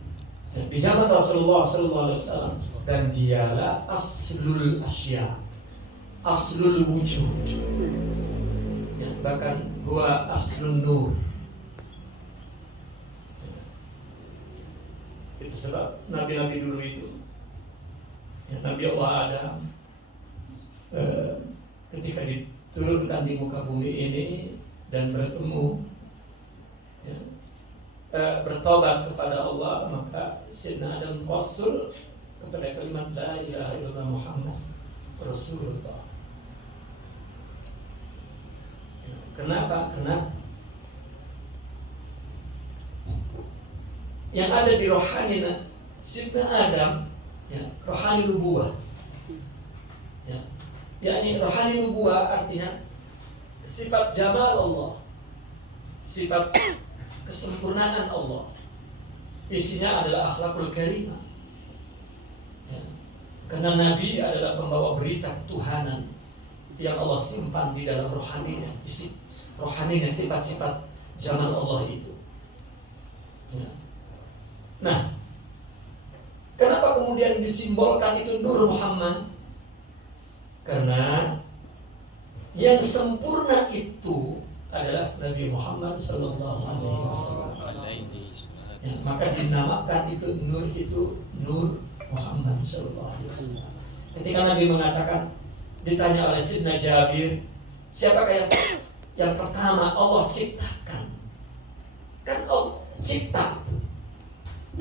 Di zaman Rasulullah SAW, dan dialah aslul asya, aslul wujud. Bahkan huwa aslun nur. Itu sebab nabi-nabi dulu itu, Nabi Allah Adam ketika diturunkan di muka bumi ini dan bertemu bertobat kepada Allah, maka Sayyidina Adam tawassul kepada kalimat la ilaha illallah Muhammad Rasulullah. Kenapa? Karena yang ada di rohani Sayyidina Adam, rohani nubuwah. Yakni rohani nubuwah artinya sifat jamal Allah, sifat kesempurnaan Allah. Isinya adalah akhlakul karimah. Karena Nabi adalah pembawa berita ketuhanan yang Allah simpan di dalam rohaninya, isi rohaninya, sifat-sifat jamal Allah itu. Nah, kenapa kemudian disimbolkan itu Nur Muhammad? Karena yang sempurna itu adalah Nabi Muhammad Sallallahu Alaihi Wasallam. Maka dinamakan itu Nur Muhammad Sallallahu Alaihi Wasallam. Ketika Nabi mengatakan, ditanya oleh Sayyidina Jabir, siapakah yang pertama Allah ciptakan? Kan Allah cipta.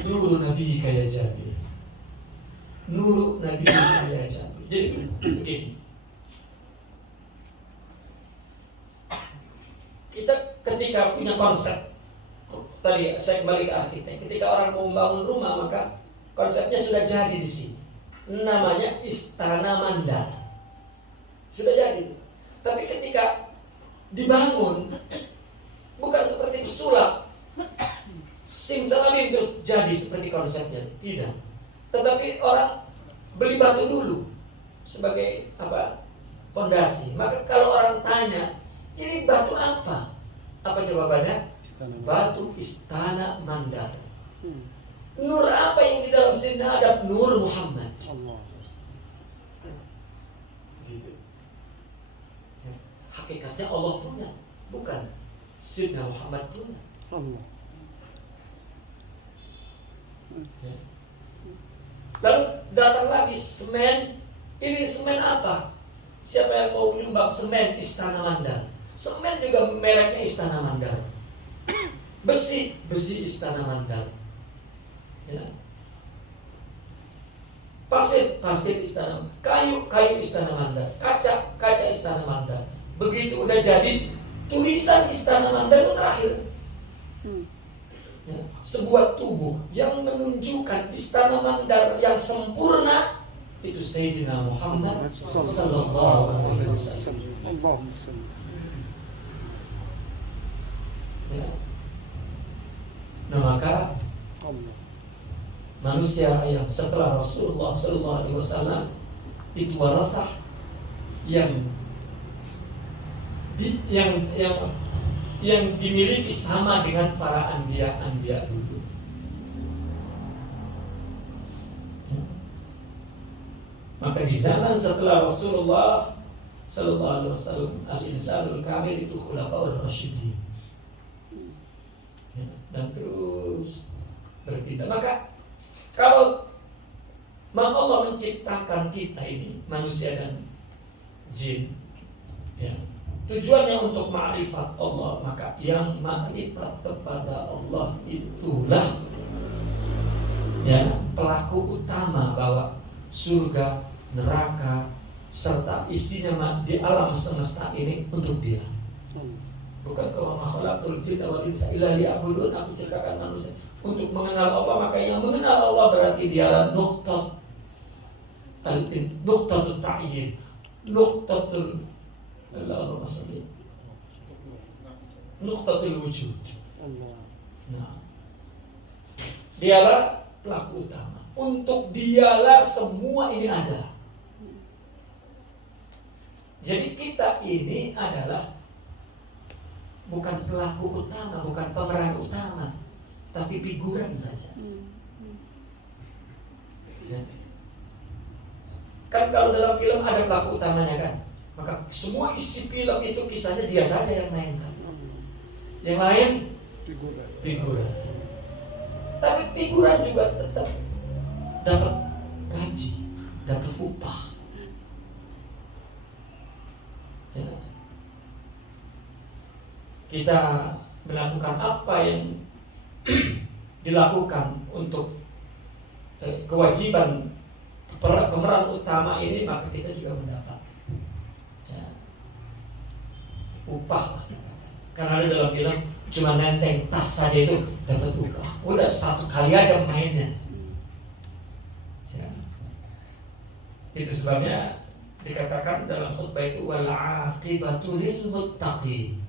Nuru Nabi kaya Jabir. Nuru Nabi kaya Jabir. Jadi begini. Kita ketika punya konsep, tadi saya kembali ke arsitek. Ketika orang mau membangun rumah, maka konsepnya sudah jadi di sini. Namanya Istana Mandar. Sudah jadi. Tapi ketika dibangun, bukan seperti sulap, simsalabim terus jadi seperti konsepnya. Tidak. Tetapi orang beli batu dulu sebagai apa? Fondasi. Maka kalau orang tanya, ini batu apa? Apa jawabannya? Batu Istana Mandar. Nur apa yang di dalam sini ada? Nur Muhammad. Gitu. Hakikatnya Allah punya, bukan Sidna Muhammad punya. Lalu datang lagi semen. Ini semen apa? Siapa yang mau menyumbang semen Istana Mandar? Semen juga mereknya Istana Mandar. Besi Istana Mandar. Ya. Pasir Istana Mandar. Kayu Istana Mandar. Kaca Istana Mandar. Begitu udah jadi, tulisan Istana Mandar itu terakhir. Ya. Sebuah tubuh yang menunjukkan Istana Mandar yang sempurna itu Sayyidina Muhammad sallallahu alaihi wasallam. Ya. Nah maka manusia yang setelah Rasulullah sallallahu alaihi wasallam itu warasah yang dimiliki sama dengan para anbiya dulu. Maka di zaman setelah Rasulullah sallallahu alaihi wasallam al-insanul kamil itu khulafaur rasyidin. Dan terus berpindah. Maka kalau Allah menciptakan kita ini manusia dan jin, ya, tujuannya untuk ma'rifat Allah, maka yang ma'rifat kepada Allah itulah ya pelaku utama bahwa surga, neraka serta isinya di alam semesta ini untuk dia. Bukan kalau makhlukul jinna wal insa illa liya'budun, aku ciptakan manusia untuk mengenal Allah. Maka yang mengenal Allah berarti dia nuqtatut ta'yin, nuqtatul Allahumma salli, nuqtatul wujud. Nah, dialah pelaku utama. Untuk dialah semua ini ada. Jadi kita ini adalah bukan pelaku utama, bukan pemeran utama, tapi figuran saja. Ya. Kan kalau dalam film ada pelaku utamanya kan, maka semua isi film itu kisahnya dia saja yang mainkan. Yang lain figuran. Tapi figuran juga tetap dapat gaji, dapat upah. Ya. Kita melakukan apa yang dilakukan untuk kewajiban pemeran utama ini, maka kita juga mendapat ya, upah. Karena ada dalam film cuma nenteng tas saja itu dapat upah. Udah satu kali aja mainnya. Ya. Itu sebabnya dikatakan dalam khutbah itu wal aqibatu lil muttaqin.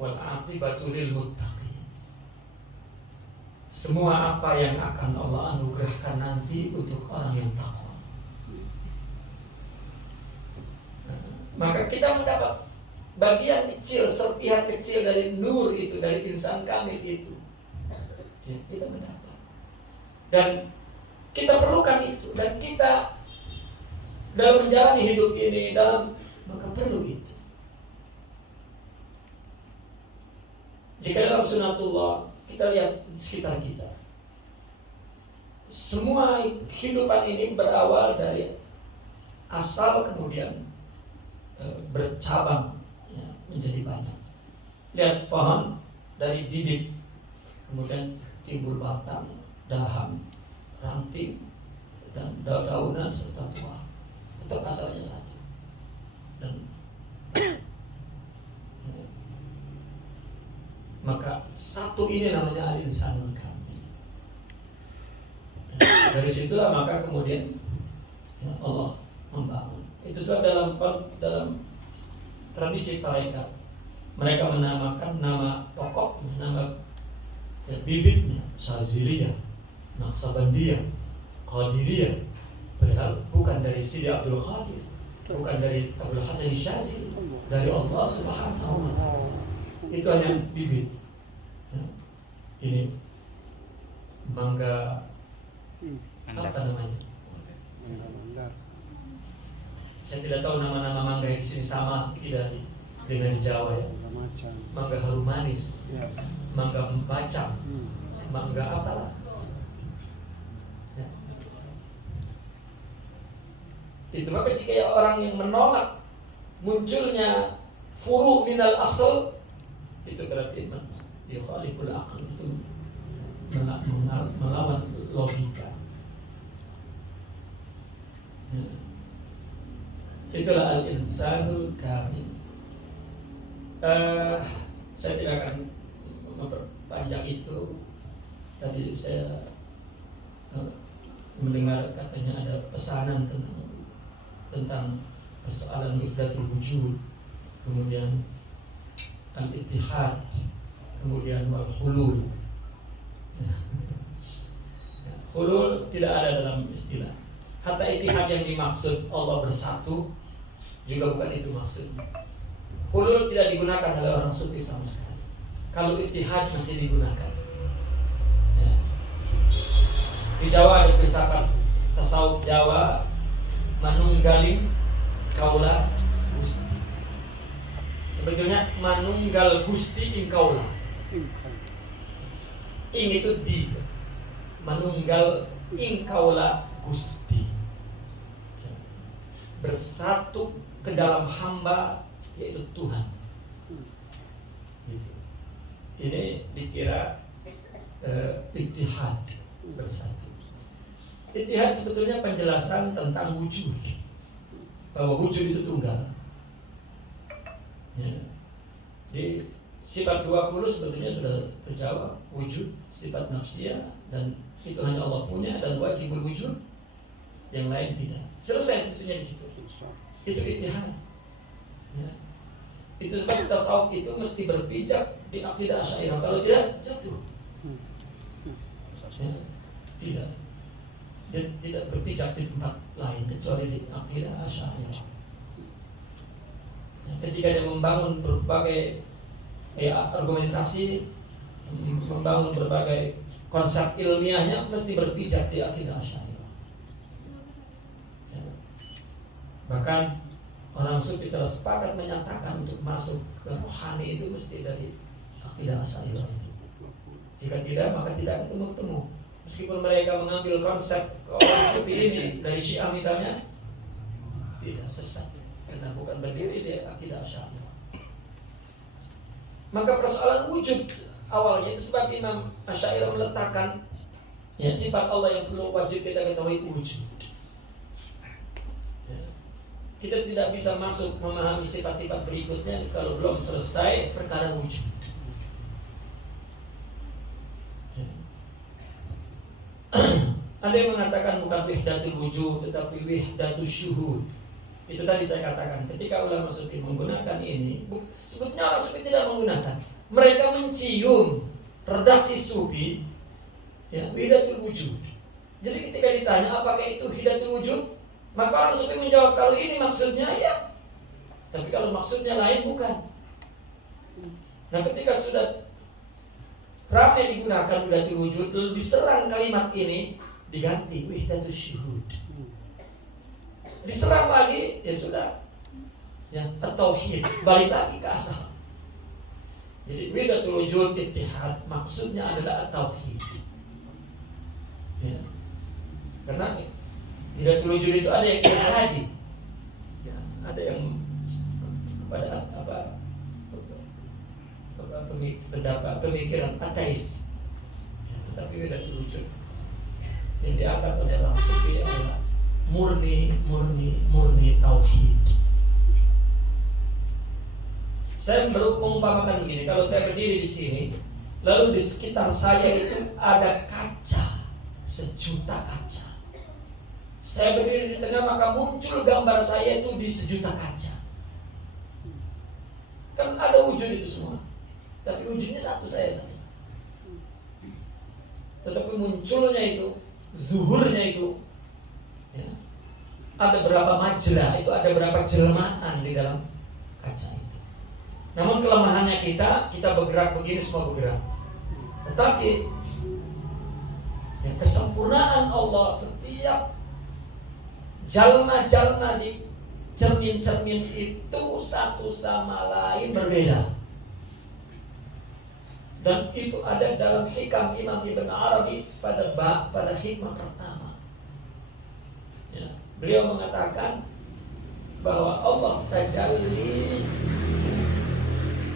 Wal aqibatu lil muttaqin. Semua apa yang akan Allah anugerahkan nanti untuk orang yang takwa. Maka kita mendapat bagian kecil, serpihan kecil dari nur itu, dari insan kamil itu. Ya, kita mendapat. Dan kita perlukan itu. Dan kita dalam menjalani hidup ini, maka perlu itu. Jika dalam sunatullah kita lihat di sekitar kita, semua kehidupan ini berawal dari asal kemudian bercabang ya, menjadi banyak. Lihat pohon dari bibit kemudian timbul batang, dahan, ranting, dan daunan serta buah. Tetap asalnya satu. Dan maka satu ini namanya al-insanul kamil. Dari situlah maka kemudian Allah membangun. Itu sebab dalam tradisi tarekat mereka menamakan nama pokok, nama bibitnya Syaziliyah, Naqsabandiyah, Qadiriyah. Padahal bukan dari Sidi Abdul Qadir, bukan dari Abdul Hasan Syazili, dari Allah Subhanahu wa ta'ala. Itu hanya bibit. Ini mangga apa namanya? Saya tidak tahu nama-nama mangga di sini sama tidak dengan di Jawa ya. Mangga harum manis, mangga bacang, mangga apalah. Ya. Itu maka jika orang yang menolak munculnya furu minal asal, itu berarti yukhaliful aql, itu melawan logika. Ya. Itulah al-insanul kamil. Saya tidak akan memperpanjang itu. Tadi saya mendengar katanya ada pesanan tentang persoalan wahdatul wujud, kemudian al-ittihad, kemudian wal-hulul. Hulul tidak ada dalam istilah. Hatta ittihad yang dimaksud Allah bersatu juga bukan itu maksudnya. Hulul tidak digunakan oleh orang sufi sama sekali. Kalau ittihad masih digunakan. Ya. Di Jawa ada filsafat tasawuf Jawa, manunggaling kaula gusti. Sebetulnya manunggal gusti ing kaula. Ing itu di, manunggal ing kaula gusti. Bersatu ke dalam hamba, yaitu Tuhan. Ini dikira ittihad, bersatu. Ittihad sebetulnya penjelasan tentang wujud, bahwa wujud itu tunggal. Ya. Di sifat 20 sebetulnya sudah terjawab. Wujud, sifat nafsiyah, dan itu hanya Allah punya dan wajibul wujud, yang lain tidak. Selesai sebetulnya di situ. Itu ittihad. Ya. Itu sebab tasawuf itu mesti berpijak di akidah Asy'ariyah. Kalau tidak, jatuh. Ya. Tidak. Dia tidak berpijak di tempat lain kecuali di akidah Asy'ariyah. Ya. Ketika dia membangun berbagai argumentasi, membangun berbagai konsep ilmiahnya, mesti berpijak di akidah Asy'ariyah. Bahkan orang sufi telah sepakat menyatakan untuk masuk ke rohani itu mesti dari akidah Asy'ariyah itu. Jika tidak, maka tidak ketemu-ketemu. Meskipun mereka mengambil konsep orang sufi ini dari Syiah misalnya, tidak, sesat, karena bukan berdiri di akidah Asy'ariyah. Maka persoalan wujud awalnya itu sebab Imam Asy'ariyah meletakkan sifat Allah yang perlu wajib kita ketahui, wujud. Kita tidak bisa masuk memahami sifat-sifat berikutnya kalau belum selesai perkara wujud. Ada yang mengatakan bukan wahdatul wujud tetapi wahdatul syuhud. Itu tadi saya katakan, ketika ulama sufi menggunakan ini, sebetulnya orang sufi tidak menggunakan. Mereka mencium redaksi sufi, wahdatul wujud. Jadi ketika ditanya apakah itu wahdatul wujud, maka orang sufi menjawab kalau ini maksudnya ya, tapi kalau maksudnya lain bukan. Nah ketika sudah ramai digunakan wahdatul wujud, lalu diserang kalimat ini, diganti wahdatul syuhud. Diserang lagi, ya sudah, at-tauhid, balik lagi ke asal. Jadi wahdatul wujud ittihad maksudnya adalah at-tauhid. Ya. Karena wahdatul wujud itu ada yang ilhadi, ada yang kepada pendapat pemikiran ateis. tetapi beda wujud. Yang diangkat oleh orang sufi adalah murni tauhid. Saya mengumpamakan begini, kalau saya berdiri di sini, lalu di sekitar saya itu ada kaca, 1.000.000 kaca. Saya berdiri di tengah, maka muncul gambar saya itu di 1.000.000 kaca. Kan ada wujud itu semua, tapi wujudnya satu saya saja. Tetapi munculnya itu, zuhurnya itu, ya, ada berapa majlah, itu ada berapa jelmaan di dalam kaca itu. Namun kelemahannya kita bergerak begini, semua bergerak. Tetapi ya, kesempurnaan Allah, setiap jalma-jalma di cermin-cermin itu satu sama lain berbeda. Dan itu ada dalam hikam Imam Ibn Arabi pada hikmah pertama. Ya, beliau mengatakan bahwa Allah tajalli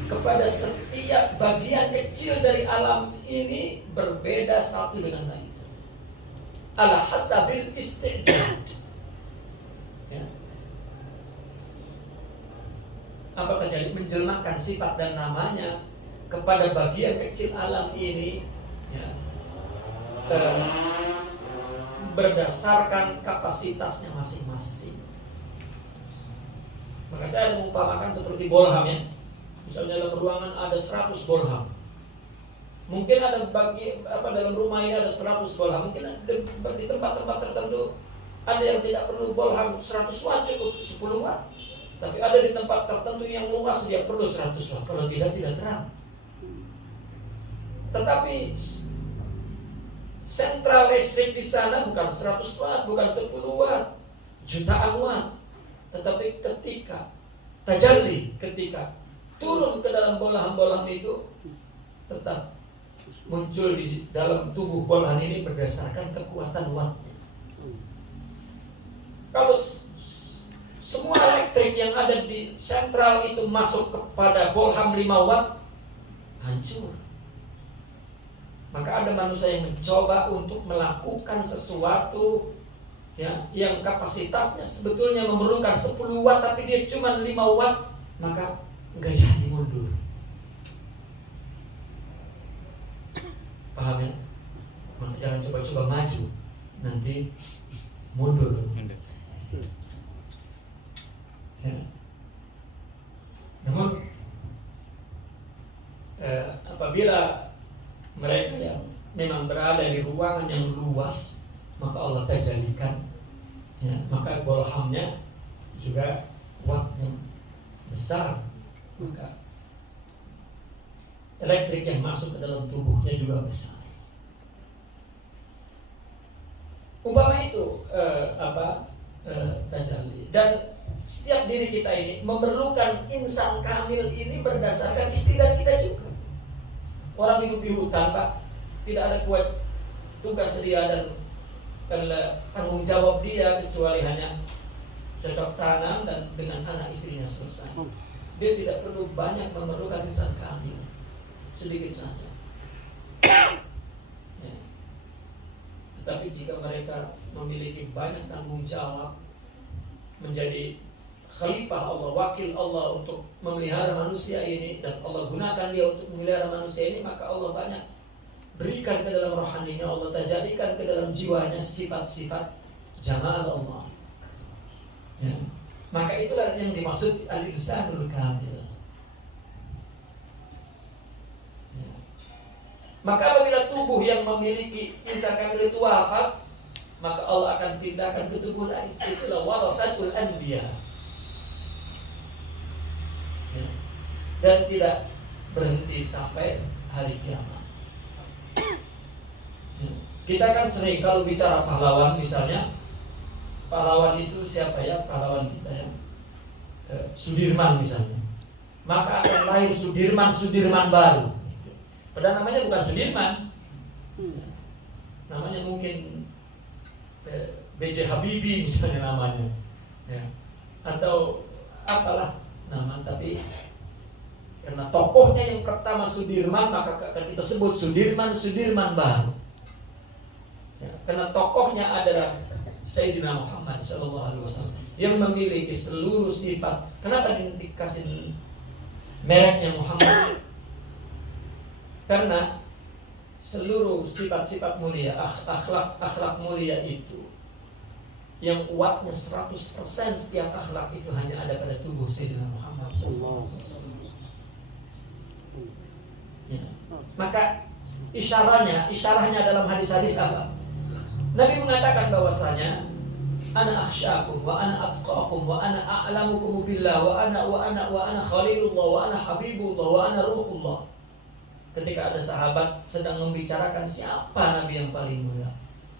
kepada setiap bagian kecil dari alam ini berbeda satu dengan lain. Ala hasabil istidad. Ya. Apa terjadi? Menjelmakan sifat dan namanya kepada bagian kecil alam ini, ya, berdasarkan kapasitasnya masing-masing. Maka saya mengumpamakan seperti bolham, ya. Misalnya dalam ruangan ada 100 bolham. Mungkin ada dalam rumah ini ada 100 bolham. Mungkin di tempat-tempat tertentu ada yang tidak perlu bolham 100 watt, cukup 10 watt. Tapi ada di tempat tertentu yang luas dia perlu 100 watt. Kalau tidak terang. Tetapi sentral listrik di sana bukan 100 watt, bukan 10 watt, jutaan watt. Tetapi ketika tajalli, ketika turun ke dalam bolham-bolham itu, tetap muncul di dalam tubuh bolham ini berdasarkan kekuatan wattnya. Kalau semua elektrik yang ada di sentral itu masuk kepada bolham 5 watt, hancur. Maka ada manusia yang mencoba untuk melakukan sesuatu, ya, yang kapasitasnya sebetulnya memerlukan 10 watt, tapi dia cuma 5 watt, maka nggak jadi mundur. Paham, ya? Maka jangan coba-coba maju, nanti mundur. Ya. Namun apabila mereka yang memang berada di ruangan yang luas, maka Allah tajalikan, ya, maka bolhamnya juga wattnya besar, maka elektrik yang masuk ke dalam tubuhnya juga besar. Umpama itu tajalli. Dan setiap diri kita ini memerlukan insan kamil ini berdasarkan istilah kita juga. Orang hidup di hutan, Pak, tidak ada kuat tugas dia dan tanggung jawab dia kecuali hanya cocok tanam dan dengan anak istrinya selesai. Dia tidak perlu banyak memerlukan insan kamil, sedikit saja. Ya. Tetapi jika mereka memiliki banyak tanggung jawab, menjadi khalifah Allah, wakil Allah untuk memelihara manusia ini, dan Allah gunakan dia untuk memelihara manusia ini, maka Allah banyak berikan ke dalam rohaninya, Allah tajadikan ke dalam jiwanya sifat-sifat jamaah Allah. Ya. Maka itulah yang dimaksud al-insanul kamil. Ya. Maka apabila tubuh yang memiliki insan kamil itu wafat, maka Allah akan pindahkan ke tubuh lain. Itulah warasatul anbiya. Ya. Dan tidak berhenti sampai hari kiamat. Ya. Kita kan sering kalau bicara pahlawan, misalnya pahlawan itu siapa ya? Pahlawan kita ya, Sudirman misalnya. Maka akan lahir Sudirman baru. Padahal namanya bukan Sudirman. Namanya mungkin B.J. Habibie misalnya namanya, ya. Atau apalah nama, tapi karena tokohnya yang pertama Sudirman, maka akan kita sebut Sudirman baru. Karena tokohnya adalah Sayyidina Muhammad SAW yang memiliki seluruh sifat. Kenapa dikasih mereknya Muhammad? Karena seluruh sifat-sifat mulia, akhlak mulia itu yang kuatnya 100% setiap akhlak itu hanya ada pada tubuh Sayyidina Muhammad SAW. Ya. Maka isyarahnya dalam hadis-hadis apa? Nabi mengatakan bahwasanya ana akhsyakum wa ana atqakum wa ana a'lamukum billah wa ana khalilullah wa ana habibullah wa ana ruhullah. Ketika ada sahabat sedang membicarakan siapa nabi yang paling mulia,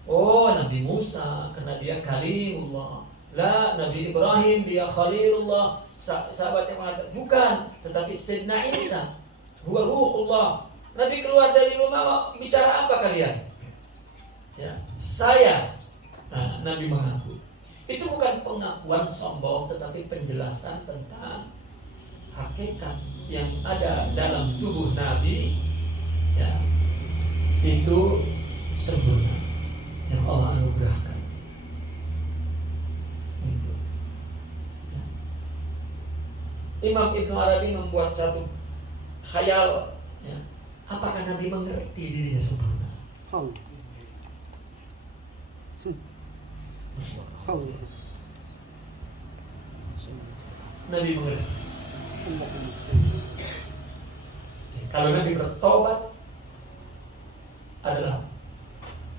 oh, Nabi Musa karena dia kalimullah. La, Nabi Ibrahim dia khalilullah. Sahabat yang mengatakan bukan, tetapi Sayyidina Isa huwa ruhullah. Nabi keluar dari rumah, bicara apa kalian? Ya, saya. Nah, Nabi mengaku. Itu bukan pengakuan sombong, tetapi penjelasan tentang hakikat yang ada dalam tubuh Nabi. Ya, itu sempurna yang Allah anugerahkan. Itu. Ya. Imam Ibnu Arabi membuat satu khayal. Ya. Apakah Nabi mengerti dirinya sempurna? Nabi mengerti. Kalau Nabi bertobat adalah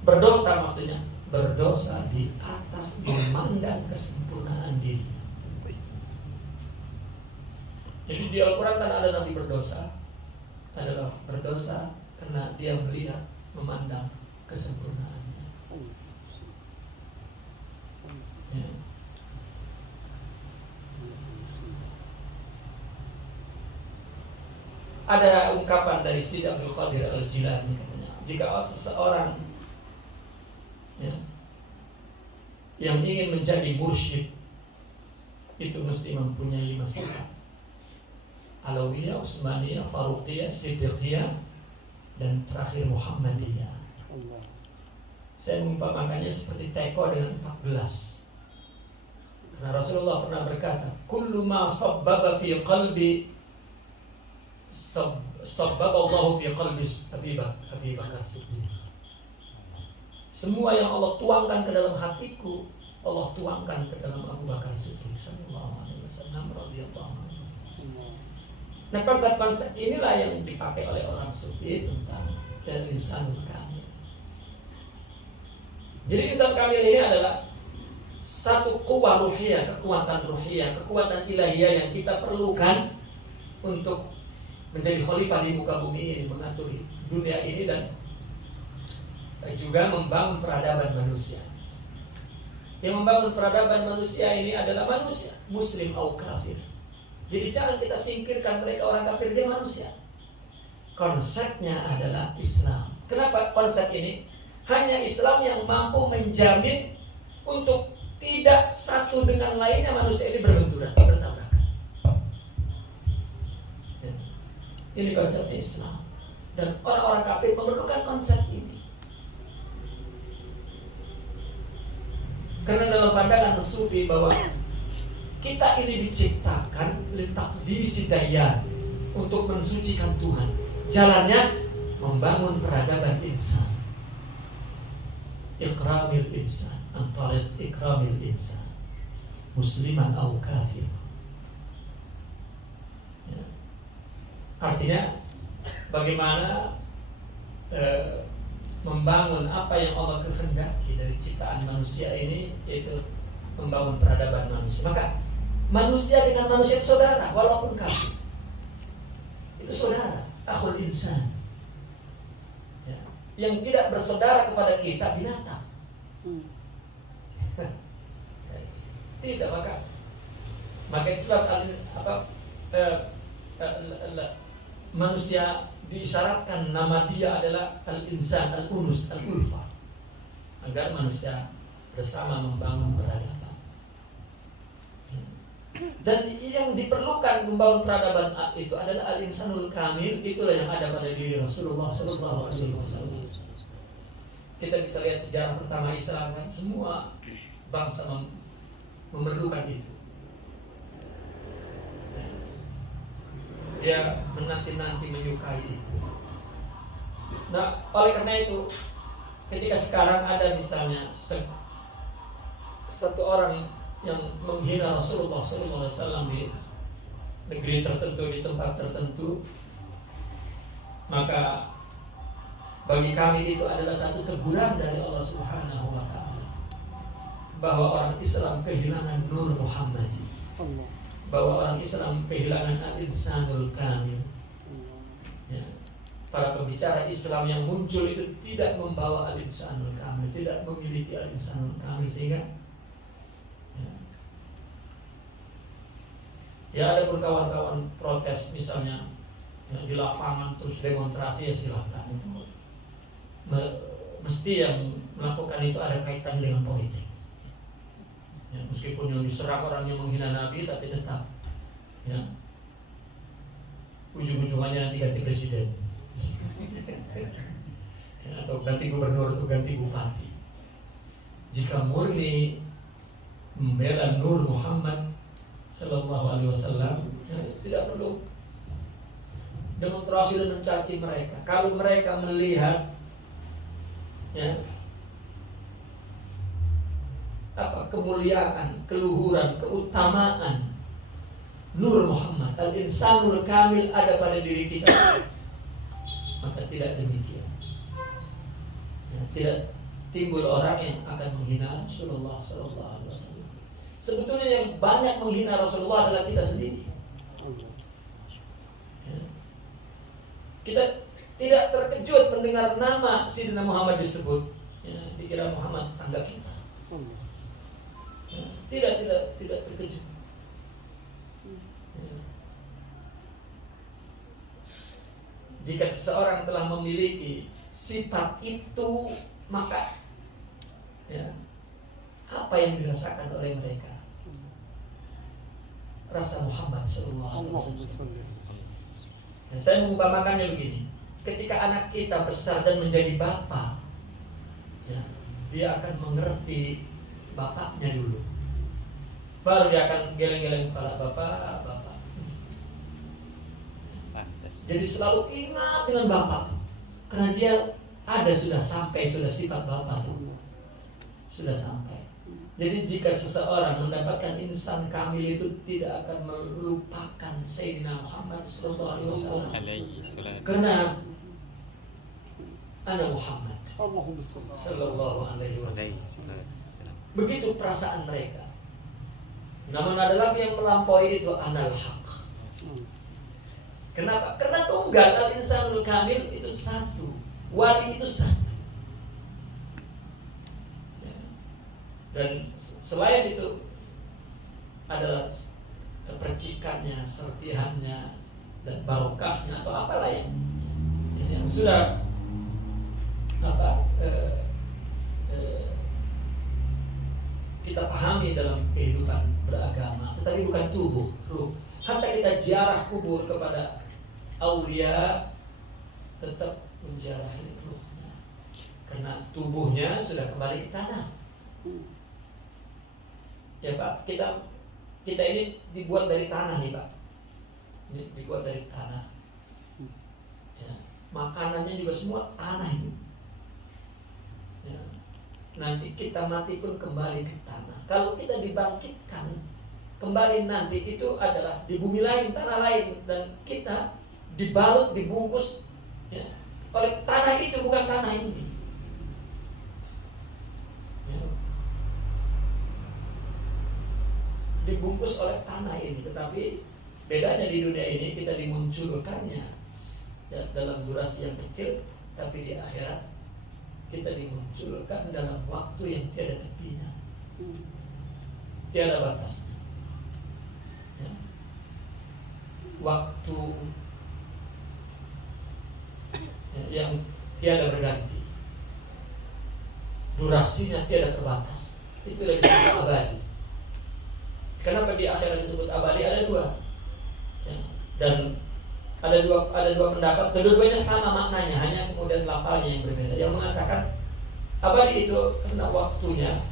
berdosa, maksudnya berdosa di atas memandang kesempurnaan diri. Jadi di Al-Quran kan ada Nabi berdosa, adalah berdosa karena dia melihat, memandang kesempurnaannya. Ya. Ada ungkapan dari Syekh Abdul Qadir Al-Jilani katanya, jika seseorang ya, yang ingin menjadi mursyid itu mesti mempunyai 5 sifat: Alawiyah, Utsmaniyah, Faruqiyah, Siddiqiyah, dan terakhir Muhammadiyah. Saya mengumpamakannya seperti teko dengan 14. Karena Rasulullah pernah berkata, kullu ma sabbaba fi qalbi sabbaballahu fi qalbi Abi Bakar Siddiq. Semua yang Allah tuangkan ke dalam hatiku, Allah tuangkan ke dalam Abu Bakar Siddiq sallallahu alaihi wasallam radhiyallahu anhu. Nah, konsep-konsep inilah yang dipakai oleh orang sufi tentang insan kamil. Jadi insan kamil ini adalah satu kuwah ruhiyah, kekuatan ruhiyah, kekuatan ilahiyah yang kita perlukan untuk menjadi khalifah di muka bumi ini, mengatur dunia ini dan juga membangun peradaban manusia. Yang membangun peradaban manusia ini adalah manusia, muslim atau kafir. Jadi jangan kita singkirkan mereka orang kafir, dia manusia. Konsepnya adalah Islam. Kenapa konsep ini? Hanya Islam yang mampu menjamin untuk tidak satu dengan lainnya manusia ini berbenturan, bertabrakan. Ini konsepnya Islam. Dan orang-orang kafir memerlukan konsep ini. Karena dalam pandangan sufi bahwa kita ini diciptakan litakdisi daya untuk mensucikan Tuhan. Jalannya membangun peradaban insan. Ikramil insan, antara ikramil insan, musliman atau kafir. Ya. Artinya bagaimana membangun apa yang Allah kehendaki dari ciptaan manusia ini, yaitu membangun peradaban manusia. Maka manusia dengan manusia itu saudara, walaupun kafir. Itu saudara, akhul insan. Ya. Yang tidak bersaudara kepada kita binatang. Tidak, maka itu sebab manusia diisyaratkan nama dia adalah al-insan, al-unus, al-ulfa, agar manusia bersama membangun peradaban. Dan yang diperlukan membangun peradaban itu adalah al-insanul kamil. Itulah yang ada pada diri Rasulullah SAW. kita bisa lihat sejarah pertama Islam kan, semua bangsa memerlukan itu. Dia menanti-nanti menyukai itu. Nah, oleh karena itu, ketika sekarang ada misalnya satu orang yang menghina Rasulullah SAW di negeri tertentu, di tempat tertentu, maka bagi kami itu adalah satu teguran dari Allah Subhanahu wa Ta'ala, bahwa orang Islam kehilangan nur Muhammadi, bahwa orang Islam kehilangan al-insanul kamil. Ya. Para pembicara Islam yang muncul itu tidak membawa al-insanul kamil, tidak memiliki al-insanul kamil, sehingga ya ada kawan-kawan protes misalnya ya, di lapangan terus demonstrasi, ya silakan. Mesti yang melakukan itu ada kaitan dengan politik. Ya, meskipun yang diserang orang yang menghina Nabi, tapi tetap ya, ujung-ujungannya nanti ganti presiden ya, atau ganti gubernur atau ganti bupati. Jika murni membela nur Muhammad Sallallahu Alaihi Wasallam, ya, tidak perlu demonstrasi dan mencaci mereka. Kalau mereka melihat ya, kemuliaan, keluhuran, keutamaan nur Muhammad, al-insanul kamil ada pada diri kita, maka tidak demikian. Ya, tidak timbul orang yang akan menghina Rasulullah SAW. Sebetulnya yang banyak menghina Rasulullah adalah kita sendiri. Ya. Kita tidak terkejut mendengar nama Sayyidina Muhammad disebut. Ya, dikira Muhammad tetangga kita. Ya, tidak terkejut. Ya. Jika seseorang telah memiliki sifat itu, maka ya, apa yang dirasakan oleh mereka? Rasa Muhammad Sallallahu Alaihi Wasallam. Ya, saya mengumpamakannya begini: ketika anak kita besar dan menjadi bapak, ya, dia akan mengerti bapaknya dulu. Baru dia akan geleng-geleng kepala bapak. Jadi selalu ingat dengan bapak, karena dia ada sudah sifat bapak sudah sampai. Jadi jika seseorang mendapatkan insan kamil itu tidak akan melupakan Sayyidina Muhammad Sallallahu Alaihi Wasallam, karena ana Muhammad Sallallahu Alaihi Wasallam. Begitu perasaan mereka. Namun ada lagi yang melampaui itu, anal haq. Kenapa? Karena tunggal, al-insanul kamil itu satu, wali itu satu. Dan selain itu adalah percikannya, serpihannya, dan barokahnya atau apalah yang sudah kita pahami dalam kehidupan beragama. Tetapi bukan tubuh, ruh. Hatta kita ziarah kubur kepada aulia, tetap menziarahi ruhnya, karena tubuhnya sudah kembali ke tanah. Ya Pak, kita ini dibuat dari tanah nih Pak. Ini dibuat dari tanah. Ya, makanannya juga semua tanah itu. Ya, nanti kita mati pun kembali ke tanah. Kalau kita dibangkitkan kembali nanti, itu adalah di bumi lain, tanah lain, dan kita dibalut, dibungkus ya, oleh tanah itu, bukan tanah ini. Ya. Dibungkus oleh tanah ini, tetapi bedanya di dunia ini kita dimunculkannya ya, dalam durasi yang kecil, tapi di akhirat kita dimunculkan dalam waktu yang tiada tepinya, tiada batasnya. Ya. Waktu ya, yang tiada berganti, durasinya tiada terbatas. Itu yang disebut abadi. Kenapa di akhirat disebut abadi? Ada dua ya. Dan ada dua pendapat, kedua-duanya sama maknanya, hanya kemudian lafalnya yang berbeda. Yang mengatakan Abadi itu karena waktunya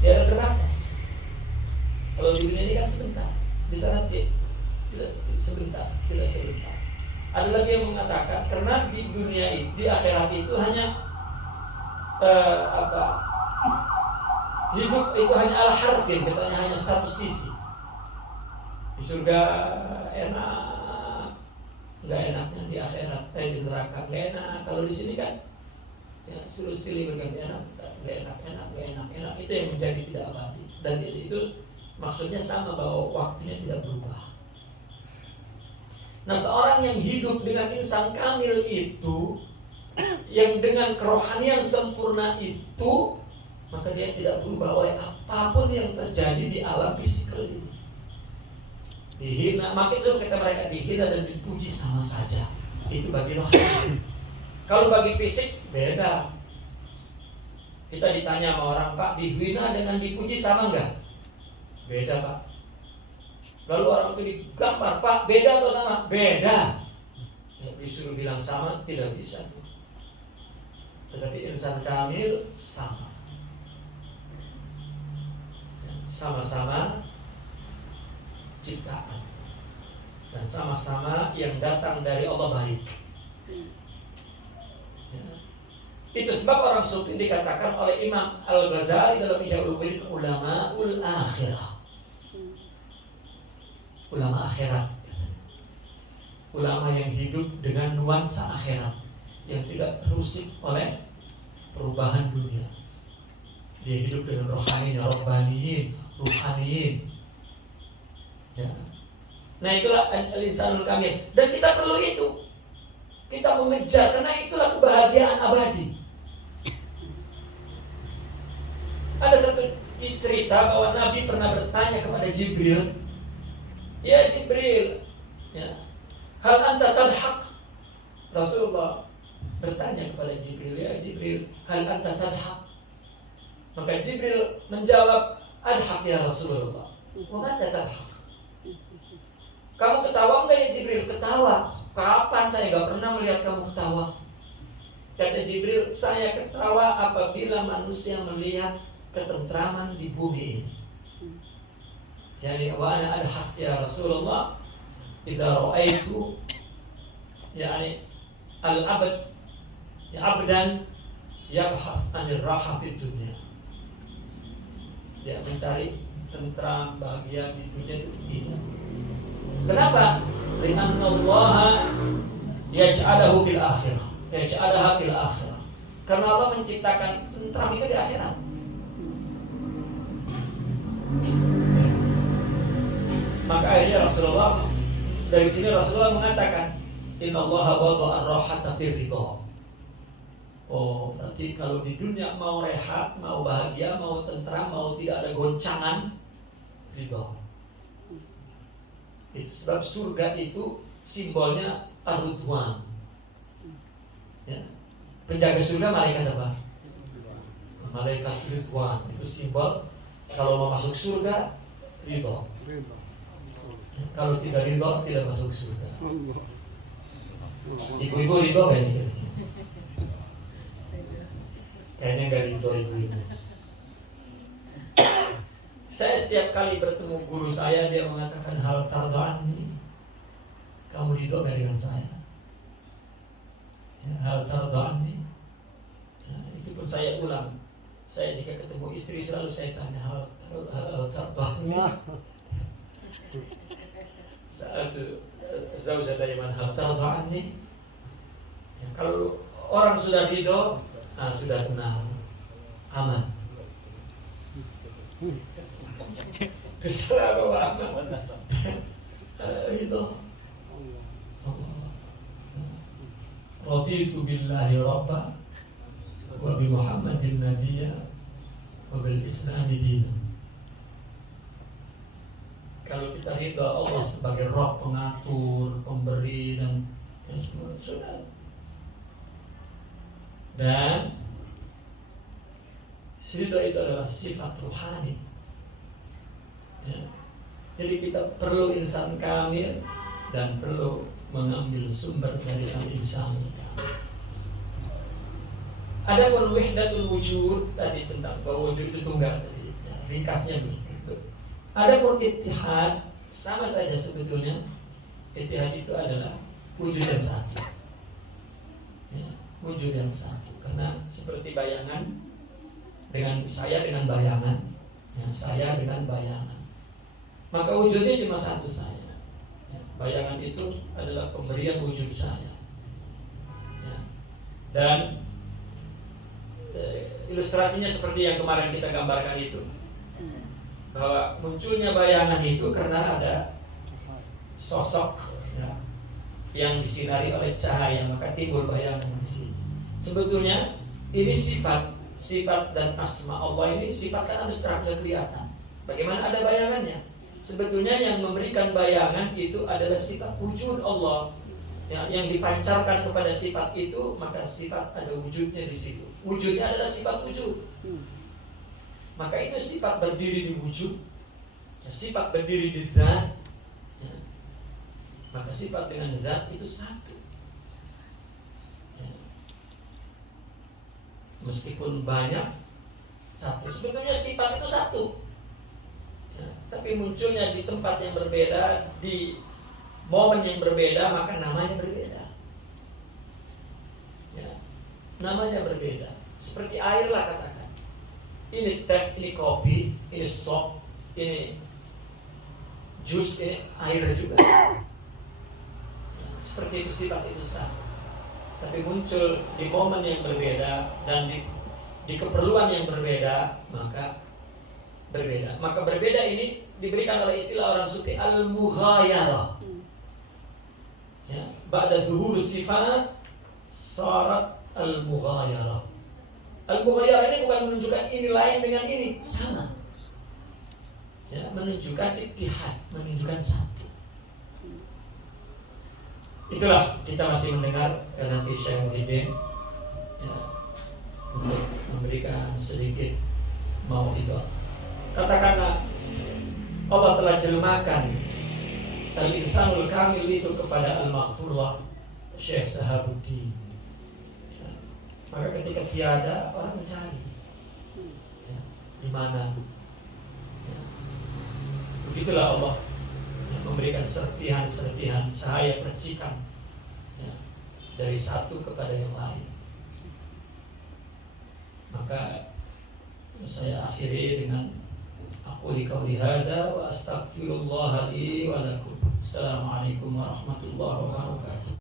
tidak terbatas. Kalau di dunia ini kan sebentar, di sana tidak sebentar, tidak sebentar. Ada lagi yang mengatakan karena di dunia itu, di akhirat itu hanya hidup itu hanya al-harfin, katanya hanya satu sisi. Di surga enak, nggak enaknya di akhirat, di neraka nggak enak. Kalau di sini kan ya, suruh silih berganti enak, enak. Itu yang menjadi tidak abadi. Dan itu maksudnya sama bahwa waktunya tidak berubah. Nah, seorang yang hidup dengan insan kamil itu, yang dengan kerohanian sempurna itu, maka dia tidak berubah oleh apapun yang terjadi di alam fisikal ini. Dihina, maka itu kata mereka dihina dan dipuji sama saja. Itu bagi rohani. Kalau bagi fisik beda. Kita ditanya sama orang, Pak, dihina dengan dipuji sama enggak? Beda, Pak. Lalu orang pilih gambar, Pak, beda atau sama? Beda. Ya, disuruh bilang sama, tidak bisa. Tetapi insan kamil sama. Ya, sama-sama ciptaan. Dan sama-sama yang datang dari Allah baik. Ya. Itu sebab orang sufi dikatakan oleh Imam Al-Ghazali dalam Ihya Ulumuddin ulama'ul akhirah. Ulama akhirat. Ulama yang hidup dengan nuansa akhirat, yang tidak terusik oleh perubahan dunia. Dia hidup dengan rohaniyin, ruhaniyin. Ya. Nah, itulah al-insanul kamil. Dan kita perlu itu. Kita mengejar, karena itulah kebahagiaan abadi. Ada satu cerita bahwa Nabi pernah bertanya kepada Jibril, ya Jibril, ya, hal anta tadhaq? Rasulullah bertanya kepada Jibril, ya Jibril, hal anta tadhaq? Maka Jibril menjawab, adhaq ya Rasulullah. Wa mata tadhaq? Kamu ketawa enggak ya Jibril? Ketawa. Kapan? Saya enggak pernah melihat kamu ketawa. Kata Jibril, saya ketawa apabila manusia melihat ketentraman di bumi ini. Yani wa ana adhaq ya Rasulullah idza ra'aitu yani al-abd ya abdan yabhas anir raha fid dunya. Dia mencari tentram, bahagia di dunia itu tidak. Kenapa? Lianna Allah yaj'alahu fil akhirah. Yaj'alaha fil akhirah. Karena Allah menciptakan tentram itu di akhirat. Maka akhirnya Rasulullah, dari sini Rasulullah mengatakan, Inna Allah wada'a ar-rahata fi ridha. Oh, berarti kalau di dunia mau rehat, mau bahagia, mau tentram, mau tidak ada goncangan, ridha. Itu sebab surga itu simbolnya ar-ridwan. Ya. Penjaga surga malaikat apa? Malaikat ridwan. Itu simbol kalau mau masuk surga, ridha. Kalau tidak ridha, tidak masuk surga. Ibu-ibu ridha kayaknya. Kayaknya nggak ridha ibu-ibu. Saya setiap kali bertemu guru saya, dia mengatakan hal tarda'ani, kamu ridha nggak dengan saya? Ya, hal tarda'ani. Nah, itu pun saya ulang. Saya jika ketemu istri selalu saya tanya hal tarda'ani. Saat zaujatay man hal tarda'ani. Ya, kalau orang sudah ridha, sudah tenang, aman. Kesalahan bahwa aman. Ridha. Raditu billahi rabba wa bi Muhammadin nabiyya wa bil Islam dinan. Kalau kita ridha Allah sebagai Rabb, pengatur, pemberi dan semua sudah. Dan ridha itu adalah sifat rohani. Ya. Jadi kita perlu insan kamil dan perlu mengambil sumber dari al-insan. Adapun wahdatul wujud tadi tentang bahwa wujud itu tunggal tadi, ya, ringkasnya begitu. Adapun ittihad sama saja sebetulnya. Ittihad itu adalah wujud yang satu. Ya, wujud yang satu. Karena seperti bayangan dengan saya dengan bayangan, ya, saya dengan bayangan. Maka wujudnya cuma satu saya. Ya, bayangan itu adalah pemberian wujud saya. Ya. Dan ilustrasinya seperti yang kemarin kita gambarkan itu, bahwa munculnya bayangan itu karena ada sosok, ya, yang disinari oleh cahaya, maka timbul bayangan di sini. Sebetulnya ini sifat dan asma Allah ini sifat kan abstrak, gak kelihatan. Bagaimana ada bayangannya? Sebetulnya yang memberikan bayangan itu adalah sifat wujud Allah, ya, yang dipancarkan kepada sifat itu, maka sifat ada wujudnya di situ. Wujudnya adalah sifat wujud. Maka itu sifat berdiri di wujud, ya, sifat berdiri di zat, ya. Maka sifat dengan zat itu satu, ya. Meskipun banyak, satu. Sebetulnya sifat itu satu, ya, tapi munculnya di tempat yang berbeda, di momen yang berbeda, maka namanya berbeda, ya, namanya berbeda. Seperti air lah katakan, ini teh, ini kopi, ini sop, ini jus, ini air juga, ya, seperti itu, sifat itu sama, tapi muncul di momen yang berbeda dan di keperluan yang berbeda, maka berbeda. Maka berbeda ini diberikan oleh istilah orang sufi al-mughayarah. Ya, ba'da zuhur sifat syarat al-mughayarah. Al-mughayarah ini bukan menunjukkan ini lain dengan ini, sama. Ya, menunjukkan ittihad, menunjukkan satu. Itulah kita masih mendengar nanti Syekh Muhyiddin, ya, untuk memberikan sedikit mau itu. Katakanlah Allah telah jelmakan al-insanul kamil itu kepada al-maghfurlah Syekh Sahabuddin, ya. Maka ketika tiada, orang mencari, ya, di mana, ya. Begitulah Allah, ya, memberikan serpihan-serpihan cahaya percikan, ya, dari satu kepada yang lain. Maka saya akhiri dengan aquli qauli hadza wa astaghfirullah li wa lakum. Assalamualaikum warahmatullahi wabarakatuh.